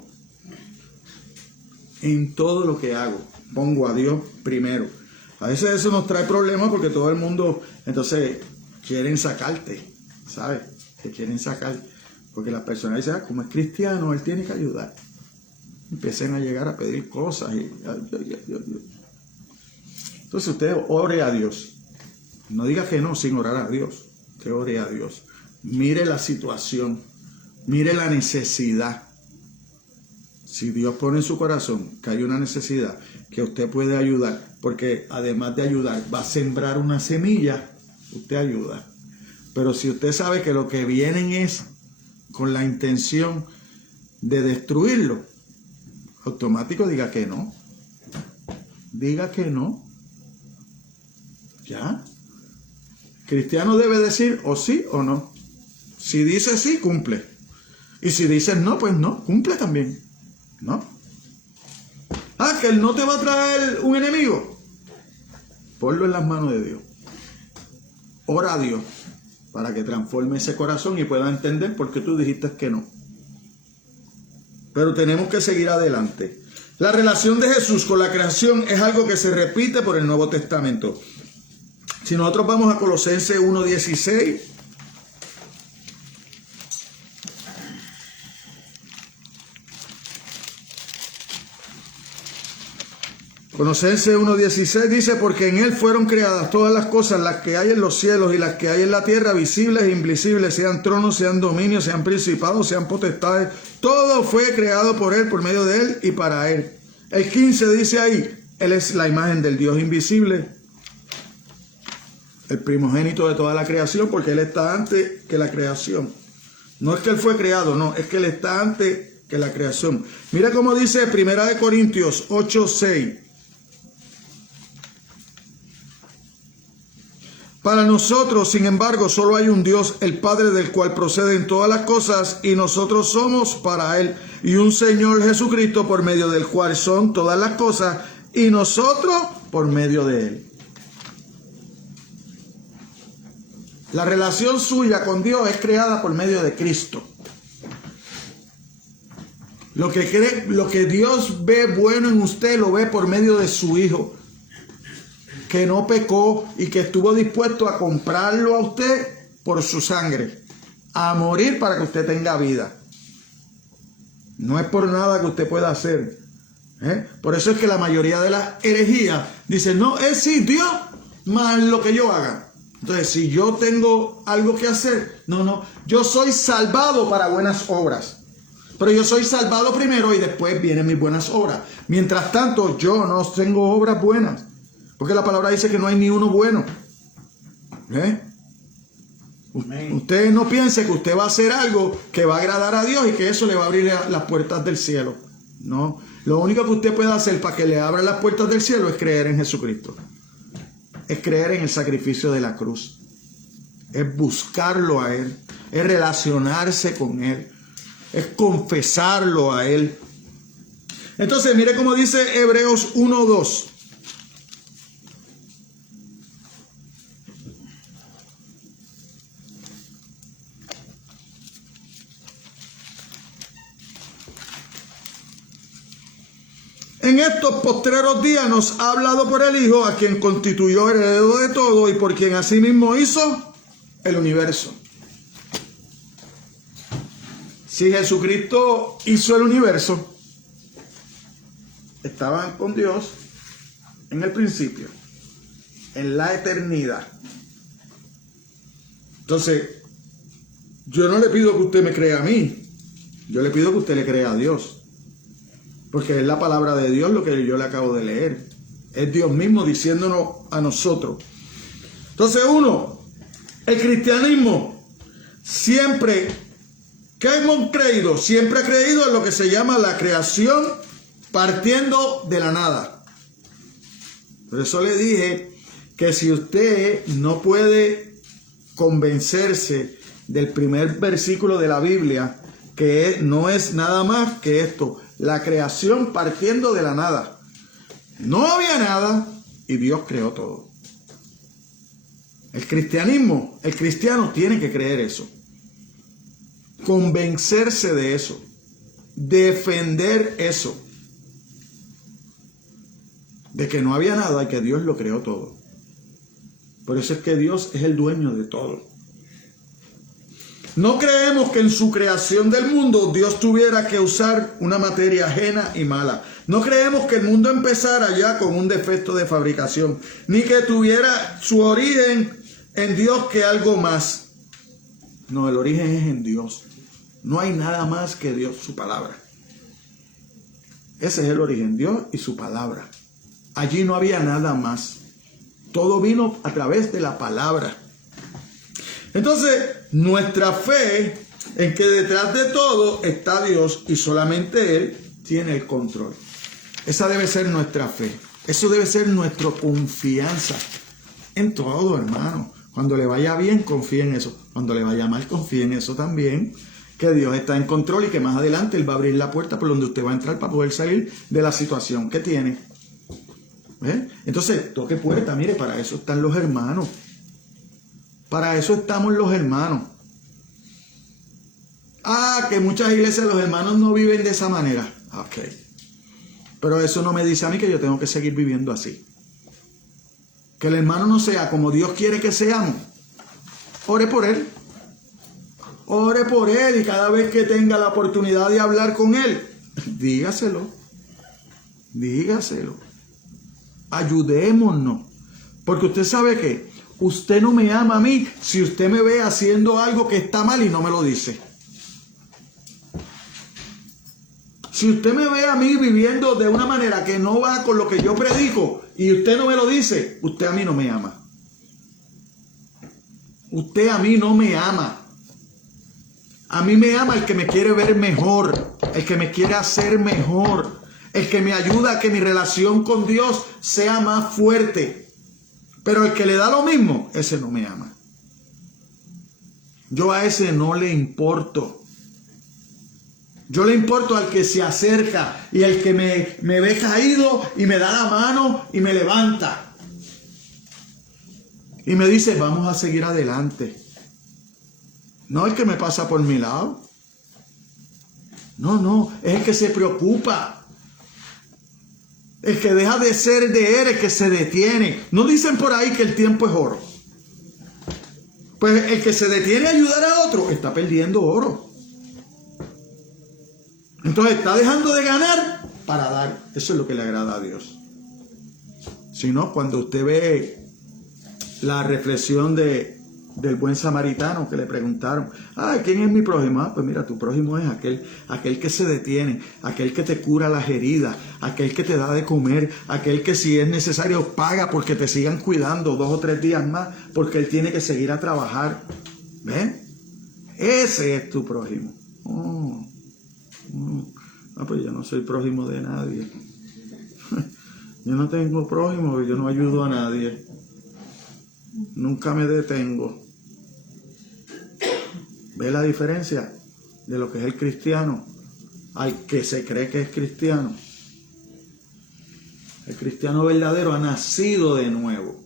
En todo lo que hago. Pongo a Dios primero. A veces eso nos trae problemas porque todo el mundo, entonces, quieren sacarte, ¿sabes? Te quieren sacar. Porque las personas dicen, como es cristiano, él tiene que ayudar. Empiecen a llegar a pedir cosas. Entonces usted ore a Dios. No diga que no sin orar a Dios. Usted ore a Dios. Mire la situación. Mire la necesidad. Si Dios pone en su corazón que hay una necesidad, que usted puede ayudar, porque además de ayudar, va a sembrar una semilla, usted ayuda. Pero si usted sabe que lo que vienen es con la intención de destruirlo, automático diga que no. Diga que no. ¿Ya? Cristiano debe decir o sí o no. Si dice sí, cumple. Y si dice no, pues no, cumple también. ¿No? Ah, que él no te va a traer un enemigo. Ponlo en las manos de Dios. Ora a Dios para que transforme ese corazón y pueda entender por qué tú dijiste que no. Pero tenemos que seguir adelante. La relación de Jesús con la creación es algo que se repite por el Nuevo Testamento. Si nosotros vamos a Colosenses 1:16. Colosenses 1:16 dice, porque en él fueron creadas todas las cosas, las que hay en los cielos y las que hay en la tierra, visibles e invisibles, sean tronos, sean dominios, sean principados, sean potestades. Todo fue creado por él, por medio de él y para él. El 15 dice ahí, él es la imagen del Dios invisible, el primogénito de toda la creación, porque él está antes que la creación. No es que él fue creado, no, es que él está antes que la creación. Mira cómo dice 1 Corintios 8:6. Para nosotros, sin embargo, solo hay un Dios, el Padre, del cual proceden todas las cosas, y nosotros somos para Él, y un Señor Jesucristo, por medio del cual son todas las cosas, y nosotros por medio de Él. La relación suya con Dios es creada por medio de Cristo. Lo que Dios ve bueno en usted, lo ve por medio de su Hijo, que no pecó y que estuvo dispuesto a comprarlo a usted por su sangre, a morir para que usted tenga vida. No es por nada que usted pueda hacer. Por eso es que la mayoría de las herejías dicen, no, es sí, Dios, más lo que yo haga. Entonces, si yo tengo algo que hacer, no, yo soy salvado para buenas obras. Pero yo soy salvado primero y después vienen mis buenas obras. Mientras tanto, yo no tengo obras buenas. Porque la palabra dice que no hay ni uno bueno. Usted no piense que usted va a hacer algo que va a agradar a Dios y que eso le va a abrir las puertas del cielo. No. Lo único que usted puede hacer para que le abra las puertas del cielo es creer en Jesucristo. Es creer en el sacrificio de la cruz. Es buscarlo a Él. Es relacionarse con Él. Es confesarlo a Él. Entonces, mire cómo dice Hebreos 1:2. En estos postreros días nos ha hablado por el Hijo, a quien constituyó heredero de todo y por quien asimismo hizo el universo. Si Jesucristo hizo el universo, estaban con Dios en el principio, en la eternidad. Entonces, yo no le pido que usted me crea a mí, yo le pido que usted le crea a Dios. Porque es la palabra de Dios lo que yo le acabo de leer. Es Dios mismo diciéndonos a nosotros. Entonces el cristianismo siempre, ¿qué hemos creído? Siempre ha creído en lo que se llama la creación partiendo de la nada. Por eso le dije que si usted no puede convencerse del primer versículo de la Biblia, que no es nada más que esto, la creación partiendo de la nada. No había nada y Dios creó todo. El cristiano tiene que creer eso, convencerse de eso, defender eso, de que no había nada y que Dios lo creó todo. Por eso es que Dios es el dueño de todo. No creemos que en su creación del mundo Dios tuviera que usar una materia ajena y mala. No creemos que el mundo empezara ya con un defecto de fabricación, ni que tuviera su origen en Dios que algo más. No, el origen es en Dios. No hay nada más que Dios, su palabra. Ese es el origen, Dios y su palabra. Allí no había nada más. Todo vino a través de la palabra. Entonces, nuestra fe en que detrás de todo está Dios y solamente Él tiene el control. Esa debe ser nuestra fe. Eso debe ser nuestra confianza en todo, hermano. Cuando le vaya bien, confíe en eso. Cuando le vaya mal, confíe en eso también. Que Dios está en control y que más adelante Él va a abrir la puerta por donde usted va a entrar para poder salir de la situación que tiene. Entonces, toque puerta. Mire, para eso están los hermanos. Para eso estamos los hermanos. Que muchas iglesias los hermanos no viven de esa manera. Ok. Pero eso no me dice a mí que yo tengo que seguir viviendo así. Que el hermano no sea como Dios quiere que seamos. Ore por él. Ore por él y cada vez que tenga la oportunidad de hablar con él, dígaselo. Dígaselo. Ayudémonos. Porque usted sabe que usted no me ama a mí si usted me ve haciendo algo que está mal y no me lo dice. Si usted me ve a mí viviendo de una manera que no va con lo que yo predico y usted no me lo dice, usted a mí no me ama. Usted a mí no me ama. A mí me ama el que me quiere ver mejor, el que me quiere hacer mejor, el que me ayuda a que mi relación con Dios sea más fuerte. Pero el que le da lo mismo, ese no me ama. Yo a ese no le importo. Yo le importo al que se acerca y al que me ve caído y me da la mano y me levanta. Y me dice, vamos a seguir adelante. No el que me pasa por mi lado. No, es el que se preocupa. El que deja de ser de él, el que se detiene. No dicen por ahí que el tiempo es oro. Pues el que se detiene a ayudar a otro está perdiendo oro. Entonces está dejando de ganar para dar. Eso es lo que le agrada a Dios. Si no, cuando usted ve la reflexión del buen samaritano que le preguntaron, ¿quién es mi prójimo? Pues mira, tu prójimo es aquel que se detiene, aquel que te cura las heridas, aquel que te da de comer, aquel que si es necesario paga porque te sigan cuidando 2 o 3 días más porque él tiene que seguir a trabajar. ¿Ven? Ese es tu prójimo. Pues yo no soy prójimo de nadie. Yo no tengo prójimo, yo no ayudo a nadie. Nunca me detengo. ¿Ve la diferencia de lo que es el cristiano al que se cree que es cristiano? El cristiano verdadero ha nacido de nuevo.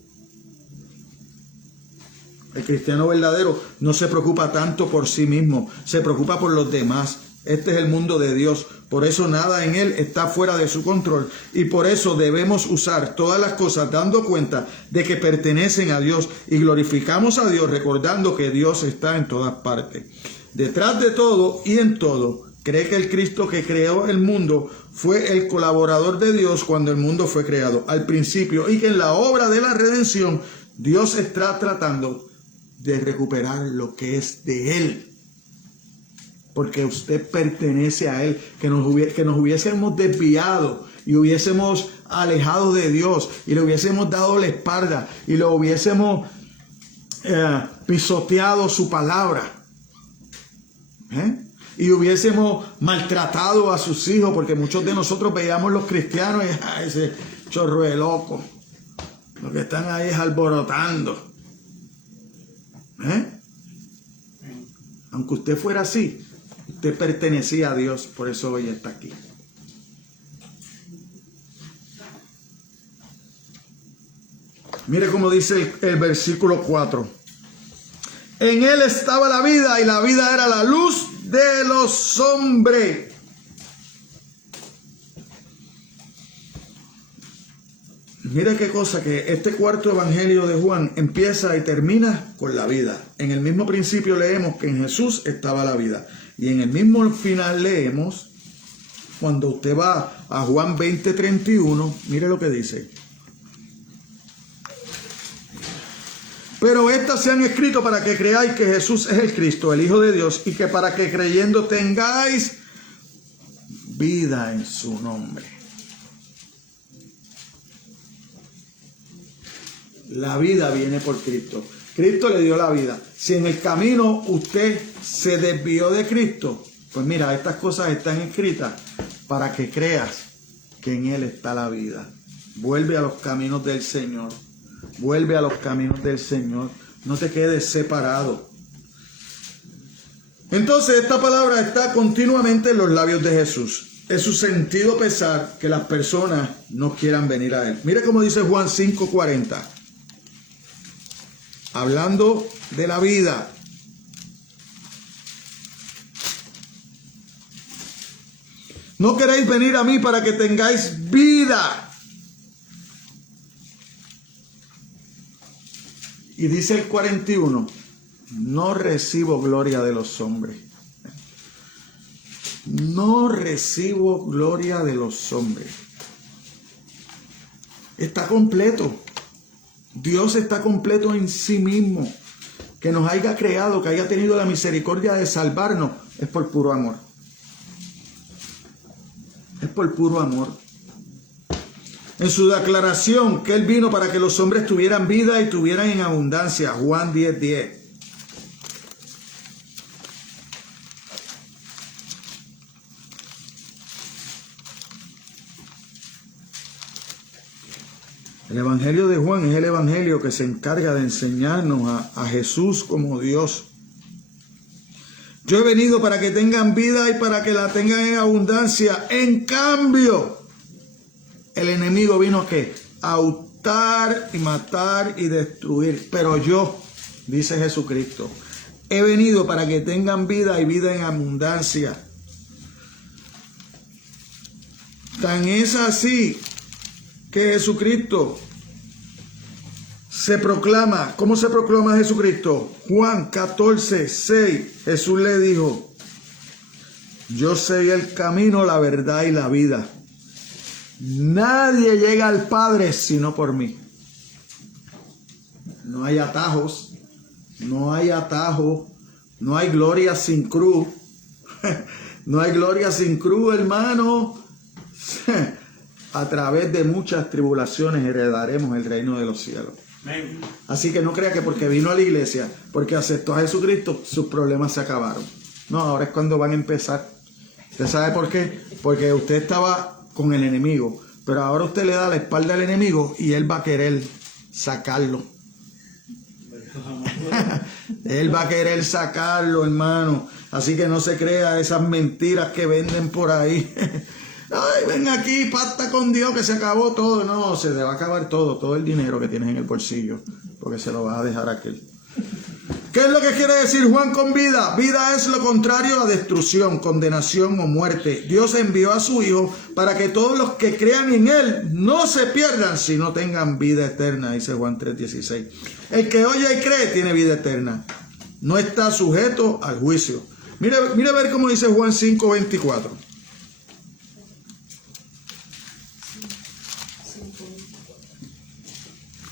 El cristiano verdadero no se preocupa tanto por sí mismo, se preocupa por los demás. Este es el mundo de Dios. Por eso nada en él está fuera de su control. Y por eso debemos usar todas las cosas dando cuenta de que pertenecen a Dios. Y glorificamos a Dios recordando que Dios está en todas partes. Detrás de todo y en todo, cree que el Cristo que creó el mundo fue el colaborador de Dios cuando el mundo fue creado al principio. Y que en la obra de la redención Dios está tratando de recuperar lo que es de él. Porque usted pertenece a él, que nos hubiésemos desviado y hubiésemos alejado de Dios y le hubiésemos dado la espalda y le hubiésemos pisoteado su palabra. Y hubiésemos maltratado a sus hijos, porque muchos de nosotros veíamos los cristianos y ese chorro de loco. Lo que están ahí es alborotando. Aunque usted fuera así, usted pertenecía a Dios, por eso hoy está aquí. Mire cómo dice el versículo 4. En él estaba la vida y la vida era la luz de los hombres. Mire qué cosa, que este cuarto evangelio de Juan empieza y termina con la vida. En el mismo principio leemos que en Jesús estaba la vida. Y en el mismo final leemos, cuando usted va a Juan 20:31, mire lo que dice. Pero estas se han escrito para que creáis que Jesús es el Cristo, el Hijo de Dios, y que para que creyendo tengáis vida en su nombre. La vida viene por Cristo. Cristo le dio la vida. Si en el camino usted se desvió de Cristo, pues mira, estas cosas están escritas para que creas que en Él está la vida. Vuelve a los caminos del Señor. Vuelve a los caminos del Señor. No te quedes separado. Entonces esta palabra está continuamente en los labios de Jesús. Es su sentido pesar que las personas no quieran venir a Él. Mire cómo dice Juan 5:40. Hablando de la vida. No queréis venir a mí para que tengáis vida. Y dice el 41, no recibo gloria de los hombres. No recibo gloria de los hombres. Está completo. Dios está completo en sí mismo. Que nos haya creado, que haya tenido la misericordia de salvarnos, es por puro amor. Es por puro amor. En su declaración que Él vino para que los hombres tuvieran vida y tuvieran en abundancia. Juan 10:10. El Evangelio de Juan es el Evangelio que se encarga de enseñarnos a Jesús como Dios. Yo he venido para que tengan vida y para que la tengan en abundancia. En cambio, el enemigo vino ¿a qué? A hurtar y matar y destruir. Pero yo, dice Jesucristo, he venido para que tengan vida y vida en abundancia. Tan es así que Jesucristo se proclama. ¿Cómo se proclama Jesucristo? Juan 14:6. Jesús le dijo, yo soy el camino, la verdad y la vida. Nadie llega al Padre sino por mí. No hay atajos. No hay atajo. No hay gloria sin cruz. No hay gloria sin cruz, hermano. A través de muchas tribulaciones heredaremos el reino de los cielos. Amén. Así que no crea que porque vino a la iglesia, porque aceptó a Jesucristo, sus problemas se acabaron. No, ahora es cuando van a empezar. ¿Usted sabe por qué? Porque usted estaba con el enemigo, pero ahora usted le da la espalda al enemigo y él va a querer sacarlo. Él va a querer sacarlo, hermano. Así que no se crea esas mentiras que venden por ahí. Ay, ven aquí, pacta con Dios que se acabó todo. No, se te va a acabar todo el dinero que tienes en el bolsillo, porque se lo vas a dejar a aquel. ¿Qué es lo que quiere decir Juan con vida? Vida es lo contrario a destrucción, condenación o muerte. Dios envió a su Hijo para que todos los que crean en Él no se pierdan, sino tengan vida eterna, dice Juan 3:16. El que oye y cree tiene vida eterna. No está sujeto al juicio. Mire a ver cómo dice Juan 5:24.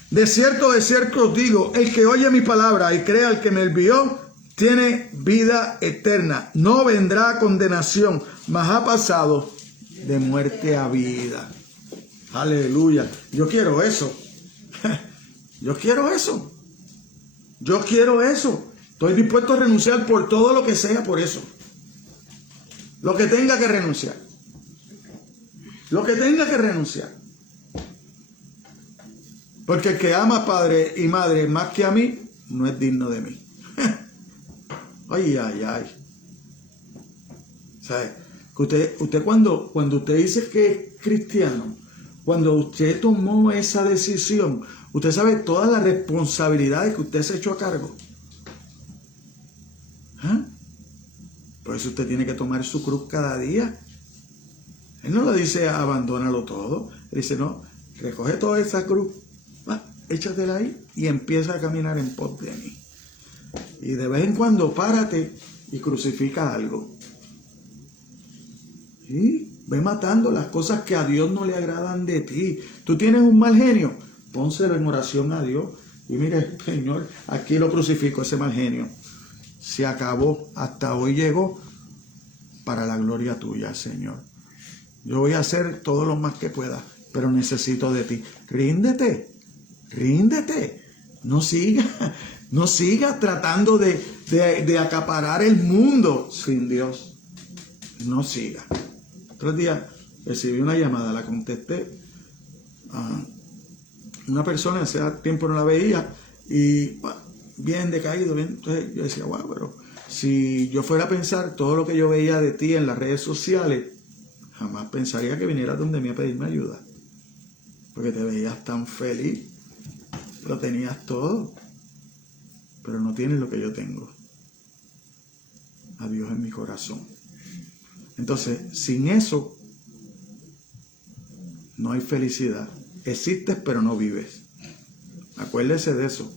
De cierto os digo, el que oye mi palabra y crea al que me envió, tiene vida eterna. No vendrá a condenación, mas ha pasado de muerte a vida. Aleluya. Yo quiero eso. Yo quiero eso. Yo quiero eso. Estoy dispuesto a renunciar por todo lo que sea por eso. Lo que tenga que renunciar. Lo que tenga que renunciar. Porque el que ama a padre y madre más que a mí, no es digno de mí. Ay, ay, ay. ¿Sabe? Que usted cuando usted dice que es cristiano, Cuando usted tomó esa decisión, usted sabe todas las responsabilidades que usted se echó a cargo. ¿Ah? Por eso usted tiene que tomar su cruz cada día. Él no le dice abandónalo todo. Él dice, no, recoge toda esa cruz, échatela ahí y empieza a caminar en pos de mí. Y de vez en cuando párate y crucifica algo. ¿Sí? Ve matando las cosas que a Dios no le agradan de ti. Tú tienes un mal genio, pónselo en oración a Dios. Y mire, Señor, aquí lo crucifico, ese mal genio. Se acabó, hasta hoy llegó, para la gloria tuya, Señor. Yo voy a hacer todo lo más que pueda, pero necesito de ti. Ríndete, ríndete. No siga tratando de acaparar el mundo sin Dios. No siga. Otro día recibí una llamada, la contesté. Una persona, hace tiempo no la veía, y bien decaído, bien. Entonces yo decía, wow, pero si yo fuera a pensar todo lo que yo veía de ti en las redes sociales, jamás pensaría que vinieras donde mí a pedirme ayuda. Porque te veías tan feliz, lo tenías todo, pero no tienes lo que yo tengo. A Dios en mi corazón. Entonces, sin eso, no hay felicidad. Existes, pero no vives. Acuérdese de eso.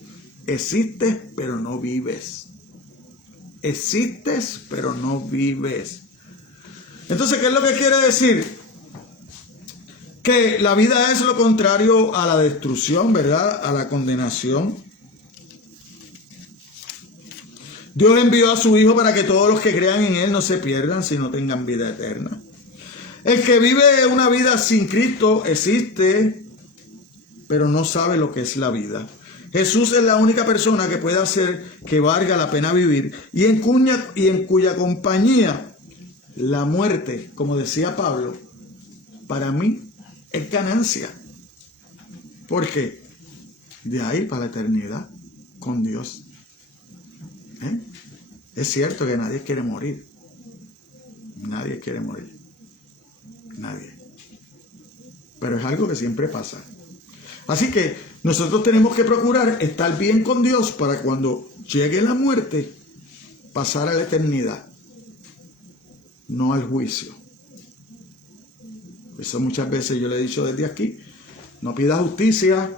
Existes, pero no vives. Existes, pero no vives. Entonces, ¿qué es lo que quiere decir? Que la vida es lo contrario a la destrucción, ¿verdad? A la condenación. Dios envió a su Hijo para que todos los que crean en Él no se pierdan, sino tengan vida eterna. El que vive una vida sin Cristo existe, pero no sabe lo que es la vida. Jesús es la única persona que puede hacer que valga la pena vivir y en cuya compañía la muerte, como decía Pablo, para mí es ganancia. ¿Por qué? De ahí para la eternidad con Dios. Es cierto que nadie quiere morir. Nadie quiere morir. Nadie. Pero es algo que siempre pasa. Así que nosotros tenemos que procurar estar bien con Dios para cuando llegue la muerte, pasar a la eternidad, no al juicio. Eso muchas veces yo le he dicho desde aquí, no pida justicia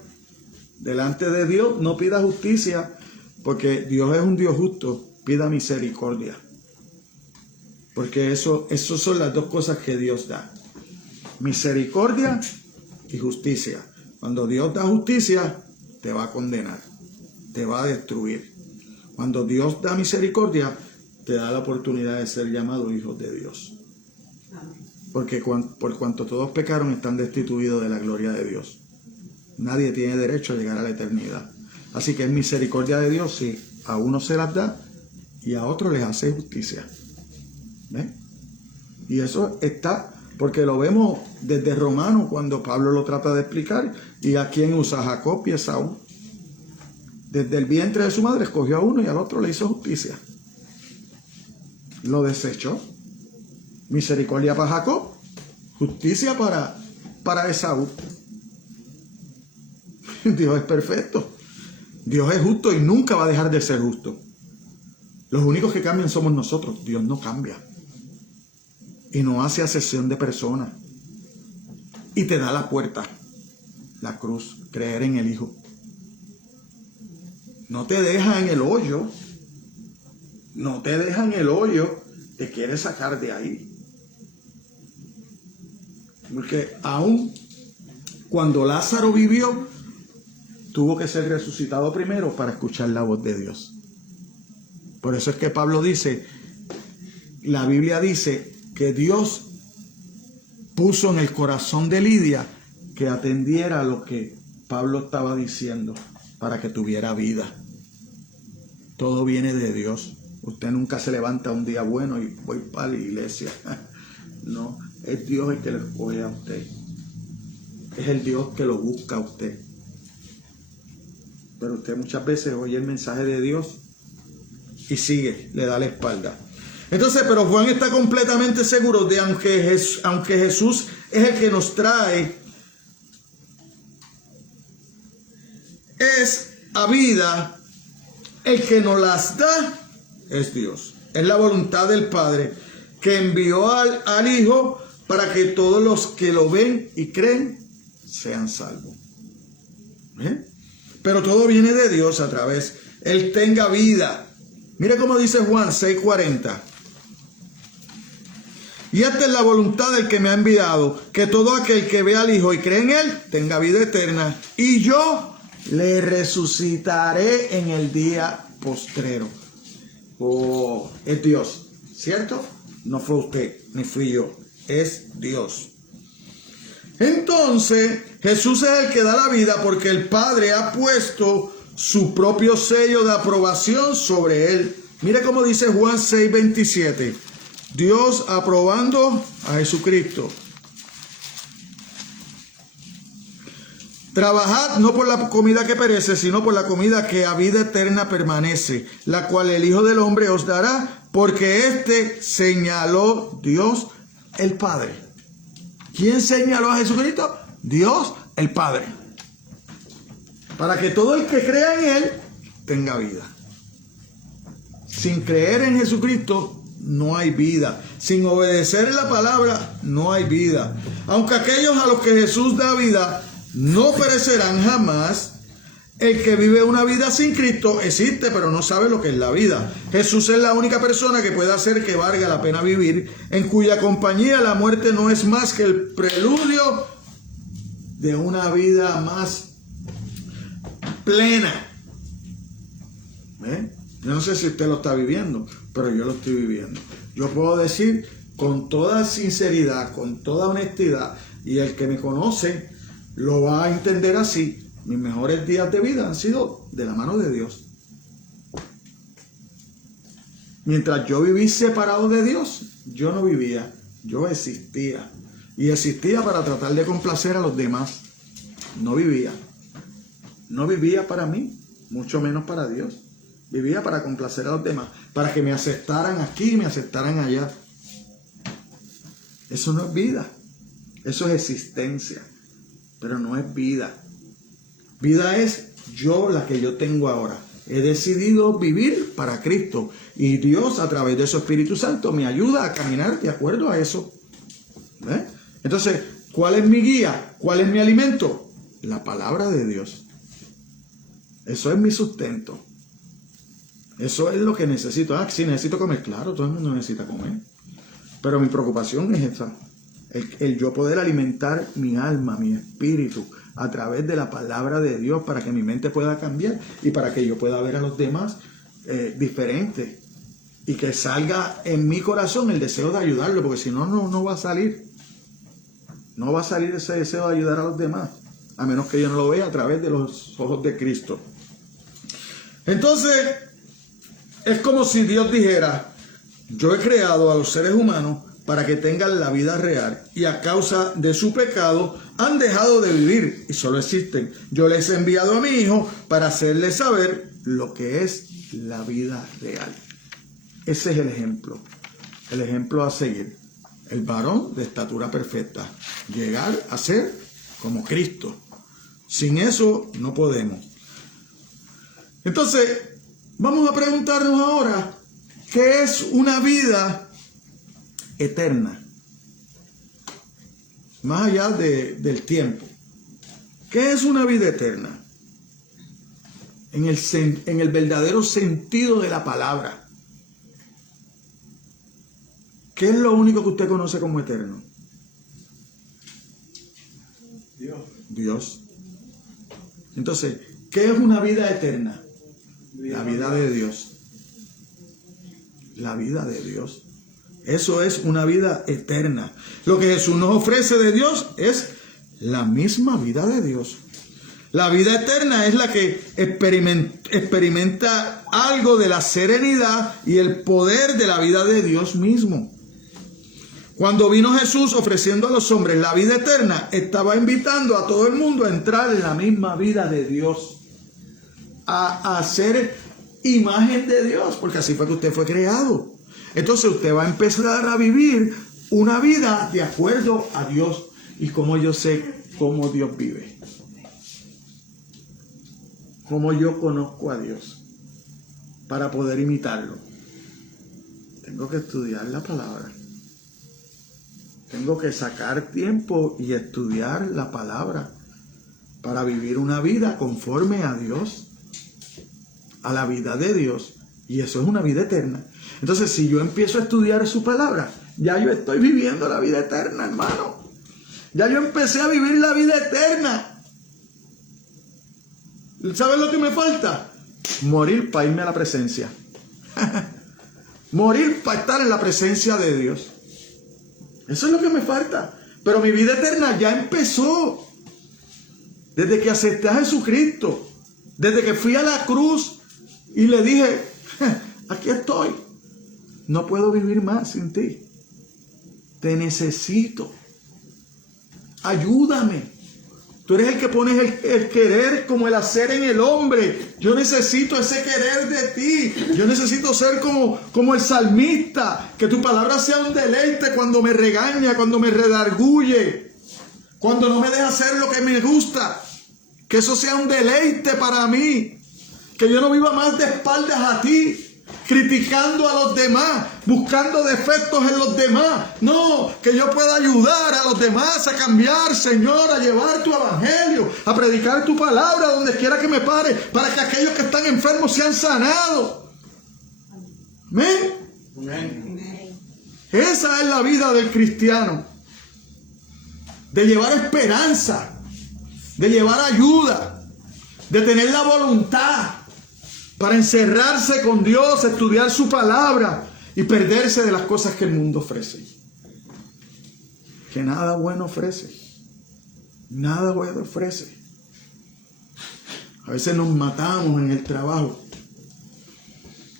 delante de Dios, no pida justicia, porque Dios es un Dios justo, pida misericordia. Porque eso son las dos cosas que Dios da. Misericordia y justicia. Cuando Dios da justicia, te va a condenar, te va a destruir. Cuando Dios da misericordia, te da la oportunidad de ser llamado hijos de Dios. Porque por cuanto todos pecaron, están destituidos de la gloria de Dios. Nadie tiene derecho a llegar a la eternidad. Así que es misericordia de Dios si a uno se las da y a otro les hace justicia. ¿Ves? Y eso está... Porque lo vemos desde Romanos cuando Pablo lo trata de explicar. ¿Y a quién usa? Jacob y Esaú. Desde el vientre de su madre escogió a uno y al otro le hizo justicia. Lo desechó. Misericordia para Jacob, justicia para Esaú. Dios es perfecto. Dios es justo y nunca va a dejar de ser justo. Los únicos que cambian somos nosotros. Dios no cambia. Y no hace acepción de personas. Y te da la puerta, la cruz, creer en el Hijo. No te deja en el hoyo. No te deja en el hoyo. Te quiere sacar de ahí. Porque aún cuando Lázaro vivió, tuvo que ser resucitado primero para escuchar la voz de Dios. Por eso es que Pablo dice, la Biblia dice que Dios puso en el corazón de Lidia que atendiera a lo que Pablo estaba diciendo para que tuviera vida. Todo viene de Dios. Usted nunca se levanta un día bueno y voy para la iglesia. No, es Dios el que lo escoge a usted. Es el Dios que lo busca a usted. Pero usted muchas veces oye el mensaje de Dios y sigue, le da la espalda. Entonces, pero Juan está completamente seguro de aunque Jesús es el que nos trae es a vida, el que nos las da es Dios. Es la voluntad del Padre que envió al Hijo para que todos los que lo ven y creen sean salvos. Pero todo viene de Dios a través. Él tenga vida. Mire cómo dice Juan 6:40. Y esta es la voluntad del que me ha enviado, que todo aquel que ve al Hijo y cree en Él tenga vida eterna. Y yo le resucitaré en el día postrero. Oh, es Dios, ¿cierto? No fue usted, ni fui yo. Es Dios. Entonces, Jesús es el que da la vida porque el Padre ha puesto su propio sello de aprobación sobre él. Mire cómo dice Juan 6:27. Dios aprobando a Jesucristo. Trabajad no por la comida que perece, sino por la comida que a vida eterna permanece, la cual el Hijo del Hombre os dará, porque este señaló Dios el Padre. ¿Quién señaló a Jesucristo? Dios el Padre. Para que todo el que crea en Él tenga vida. Sin creer en Jesucristo no hay vida. Sin obedecer la palabra no hay vida. Aunque aquellos a los que Jesús da vida no perecerán jamás, el que vive una vida sin Cristo existe, pero no sabe lo que es la vida. Jesús es la única persona que puede hacer que valga la pena vivir, en cuya compañía la muerte no es más que el preludio de una vida más plena. Yo no sé si usted lo está viviendo, pero yo lo estoy viviendo. Yo puedo decir con toda sinceridad, con toda honestidad, y el que me conoce lo va a entender así. Mis mejores días de vida han sido de la mano de Dios. Mientras yo viví separado de Dios, yo no vivía, yo existía. Y existía para tratar de complacer a los demás. No vivía. No vivía para mí, mucho menos para Dios. Vivía para complacer a los demás, para que me aceptaran aquí y me aceptaran allá. Eso no es vida. Eso es existencia. Pero no es vida. Vida es yo, la que yo tengo ahora. He decidido vivir para Cristo. Y Dios, a través de su Espíritu Santo, me ayuda a caminar de acuerdo a eso. Entonces, ¿cuál es mi guía? ¿Cuál es mi alimento? La palabra de Dios. Eso es mi sustento. Eso es lo que necesito. Sí, necesito comer. Claro, todo el mundo necesita comer. Pero mi preocupación es esa. El yo poder alimentar mi alma, mi espíritu, a través de la palabra de Dios, para que mi mente pueda cambiar y para que yo pueda ver a los demás diferentes. Y que salga en mi corazón el deseo de ayudarlo, porque si no, no va a salir. No va a salir ese deseo de ayudar a los demás, a menos que yo no lo vea a través de los ojos de Cristo. Entonces, es como si Dios dijera: yo he creado a los seres humanos para que tengan la vida real, y a causa de su pecado han dejado de vivir y solo existen. Yo les he enviado a mi Hijo para hacerles saber lo que es la vida real. Ese es el ejemplo a seguir. El varón de estatura perfecta, llegar a ser como Cristo. Sin eso no podemos. Entonces, vamos a preguntarnos ahora, ¿qué es una vida eterna? Más allá del tiempo. ¿Qué es una vida eterna? En el verdadero sentido de la palabra. ¿Qué es lo único que usted conoce como eterno? Dios. Entonces, ¿qué es una vida eterna? La vida de Dios. La vida de Dios. Eso es una vida eterna. Lo que Jesús nos ofrece de Dios es la misma vida de Dios. La vida eterna es la que experimenta algo de la serenidad y el poder de la vida de Dios mismo. Cuando vino Jesús ofreciendo a los hombres la vida eterna, estaba invitando a todo el mundo a entrar en la misma vida de Dios, a hacer imagen de Dios, porque así fue que usted fue creado. Entonces usted va a empezar a vivir una vida de acuerdo a Dios. ¿Y cómo yo sé cómo Dios vive? ¿Cómo yo conozco a Dios para poder imitarlo? Tengo que estudiar la palabra. Tengo que sacar tiempo y estudiar la palabra para vivir una vida conforme a Dios, a la vida de Dios. Y eso es una vida eterna. Entonces, si yo empiezo a estudiar su palabra, ya yo estoy viviendo la vida eterna, hermano. Ya yo empecé a vivir la vida eterna. ¿Sabes lo que me falta? Morir para irme a la presencia. Morir para estar en la presencia de Dios. Eso es lo que me falta. Pero mi vida eterna ya empezó. Desde que acepté a Jesucristo. Desde que fui a la cruz y le dije, aquí estoy. No puedo vivir más sin ti. Te necesito. Ayúdame. Tú eres el que pones el querer como el hacer en el hombre. Yo necesito ese querer de ti. Yo necesito ser como el salmista. Que tu palabra sea un deleite cuando me regaña, cuando me redarguye, cuando no me deja hacer lo que me gusta. Que eso sea un deleite para mí. Que yo no viva más de espaldas a ti, criticando a los demás, buscando defectos en los demás. No, que yo pueda ayudar a los demás a cambiar, Señor, a llevar tu evangelio, a predicar tu palabra donde quiera que me pare, para que aquellos que están enfermos sean sanados. Amén. Amén. Esa es la vida del cristiano. De llevar esperanza, de llevar ayuda, de tener la voluntad para encerrarse con Dios, estudiar su palabra y perderse de las cosas que el mundo ofrece. Que nada bueno ofrece. Nada bueno ofrece. A veces nos matamos en el trabajo.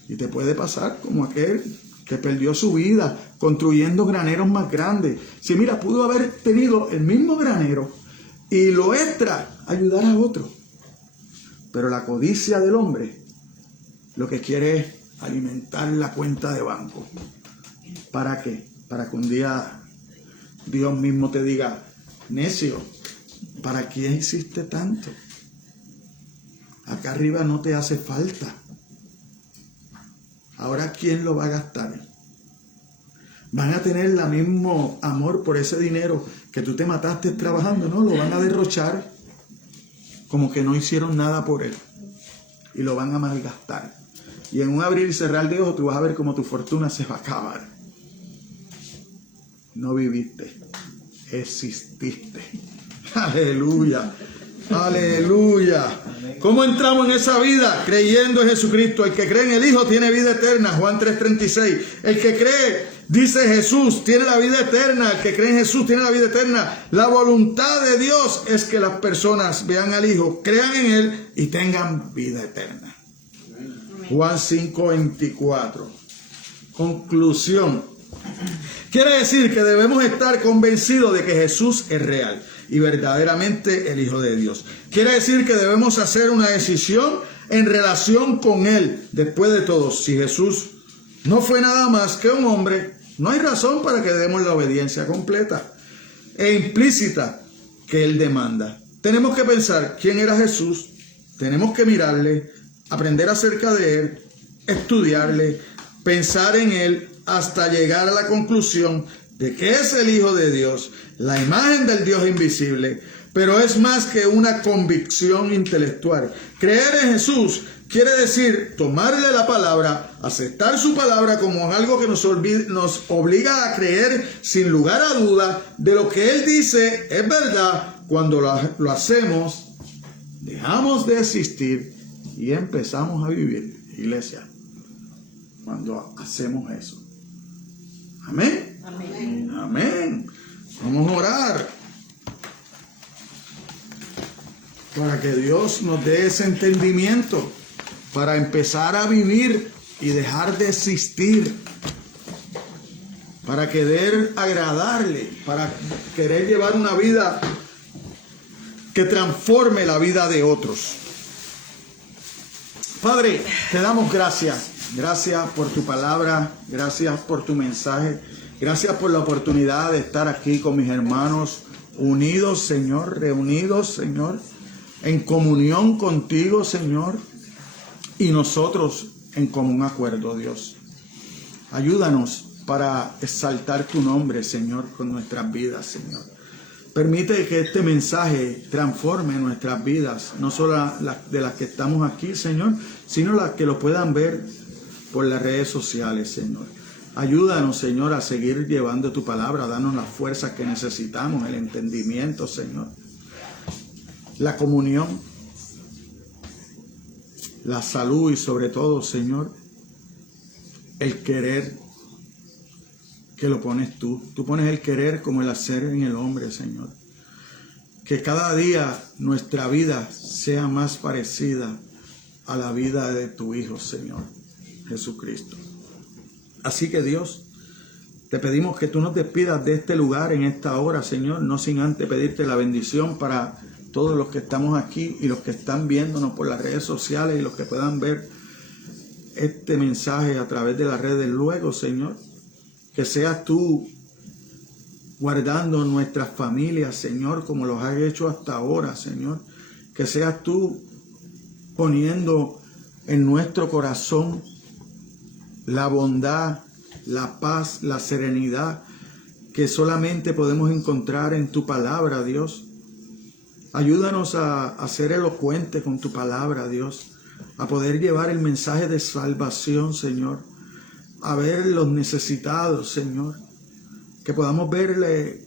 Y te puede pasar como aquel que perdió su vida construyendo graneros más grandes. Si mira, pudo haber tenido el mismo granero y lo extra ayudar a otro. Pero la codicia del hombre lo que quiere es alimentar la cuenta de banco. ¿Para qué? Para que un día Dios mismo te diga, necio, ¿para qué hiciste tanto? Acá arriba no te hace falta. Ahora, ¿quién lo va a gastar? ¿Van a tener el mismo amor por ese dinero que tú te mataste trabajando? No, lo van a derrochar como que no hicieron nada por él. Y lo van a malgastar. Y en un abrir y cerrar de ojos tú vas a ver cómo tu fortuna se va a acabar. No viviste, exististe. Aleluya, aleluya. ¿Cómo entramos en esa vida? Creyendo en Jesucristo. El que cree en el Hijo tiene vida eterna. Juan 3:36. El que cree, dice Jesús, tiene la vida eterna. El que cree en Jesús tiene la vida eterna. La voluntad de Dios es que las personas vean al Hijo, crean en Él y tengan vida eterna. Juan 5:24. Conclusión. Quiere decir que debemos estar convencidos de que Jesús es real y verdaderamente el Hijo de Dios. Quiere decir que debemos hacer una decisión en relación con Él. Después de todo, si Jesús no fue nada más que un hombre, no hay razón para que demos la obediencia completa e implícita que Él demanda. Tenemos que pensar quién era Jesús, tenemos que mirarle, aprender acerca de Él, estudiarle, pensar en Él hasta llegar a la conclusión de que es el Hijo de Dios, la imagen del Dios invisible, pero es más que una convicción intelectual. Creer en Jesús quiere decir tomarle la palabra, aceptar su palabra como algo que nos obliga a creer sin lugar a duda de lo que Él dice es verdad. Cuando lo hacemos, dejamos de existir y empezamos a vivir, iglesia, cuando hacemos eso. Amén. Amén. Amén. Vamos a orar para que Dios nos dé ese entendimiento para empezar a vivir y dejar de existir, para querer agradarle, para querer llevar una vida que transforme la vida de otros. Padre, te damos gracias. Gracias por tu palabra, gracias por tu mensaje, gracias por la oportunidad de estar aquí con mis hermanos unidos, Señor, reunidos, Señor, en comunión contigo, Señor, y nosotros en común acuerdo, Dios. Ayúdanos para exaltar tu nombre, Señor, con nuestras vidas, Señor. Permite que este mensaje transforme nuestras vidas, no solo de las que estamos aquí, Señor, sino las que lo puedan ver por las redes sociales, Señor. Ayúdanos, Señor, a seguir llevando tu palabra, danos las fuerzas que necesitamos, el entendimiento, Señor, la comunión, la salud y sobre todo, Señor, el querer que lo pones tú. Tú pones el querer como el hacer en el hombre, Señor. Que cada día nuestra vida sea más parecida a la vida de tu Hijo, Señor, Jesucristo. Así que Dios, te pedimos que tú nos despidas de este lugar en esta hora, Señor, no sin antes pedirte la bendición para todos los que estamos aquí y los que están viéndonos por las redes sociales y los que puedan ver este mensaje a través de las redes luego, Señor. Que seas tú guardando nuestras familias, Señor, como los has hecho hasta ahora, Señor. Que seas tú poniendo en nuestro corazón la bondad, la paz, la serenidad que solamente podemos encontrar en tu palabra, Dios. Ayúdanos a ser elocuentes con tu palabra, Dios, a poder llevar el mensaje de salvación, Señor, a ver los necesitados, Señor, que podamos verle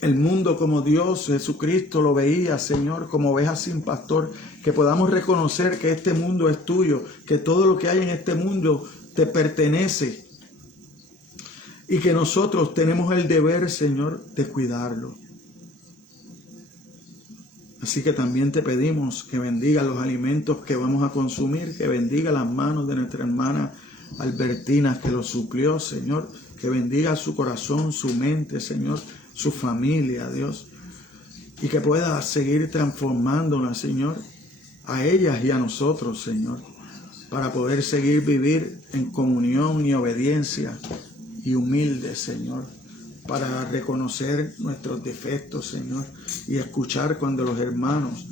el mundo como Dios, Jesucristo lo veía, Señor, como ovejas sin pastor, que podamos reconocer que este mundo es tuyo, que todo lo que hay en este mundo te pertenece y que nosotros tenemos el deber, Señor, de cuidarlo. Así que también te pedimos que bendiga los alimentos que vamos a consumir, que bendiga las manos de nuestra hermana Albertina que lo suplió, Señor, que bendiga su corazón, su mente, Señor, su familia, Dios, y que pueda seguir transformándonos, Señor, a ellas y a nosotros, Señor, para poder seguir vivir en comunión y obediencia y humilde, Señor, para reconocer nuestros defectos, Señor, y escuchar cuando los hermanos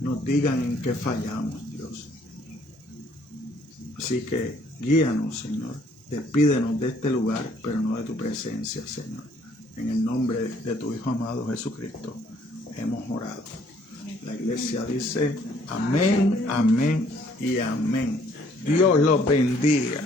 nos digan en qué fallamos, Dios. Así que guíanos, Señor, despídenos de este lugar, pero no de tu presencia, Señor. En el nombre de tu Hijo amado Jesucristo hemos orado. La iglesia dice amén, amén y amén. Dios los bendiga.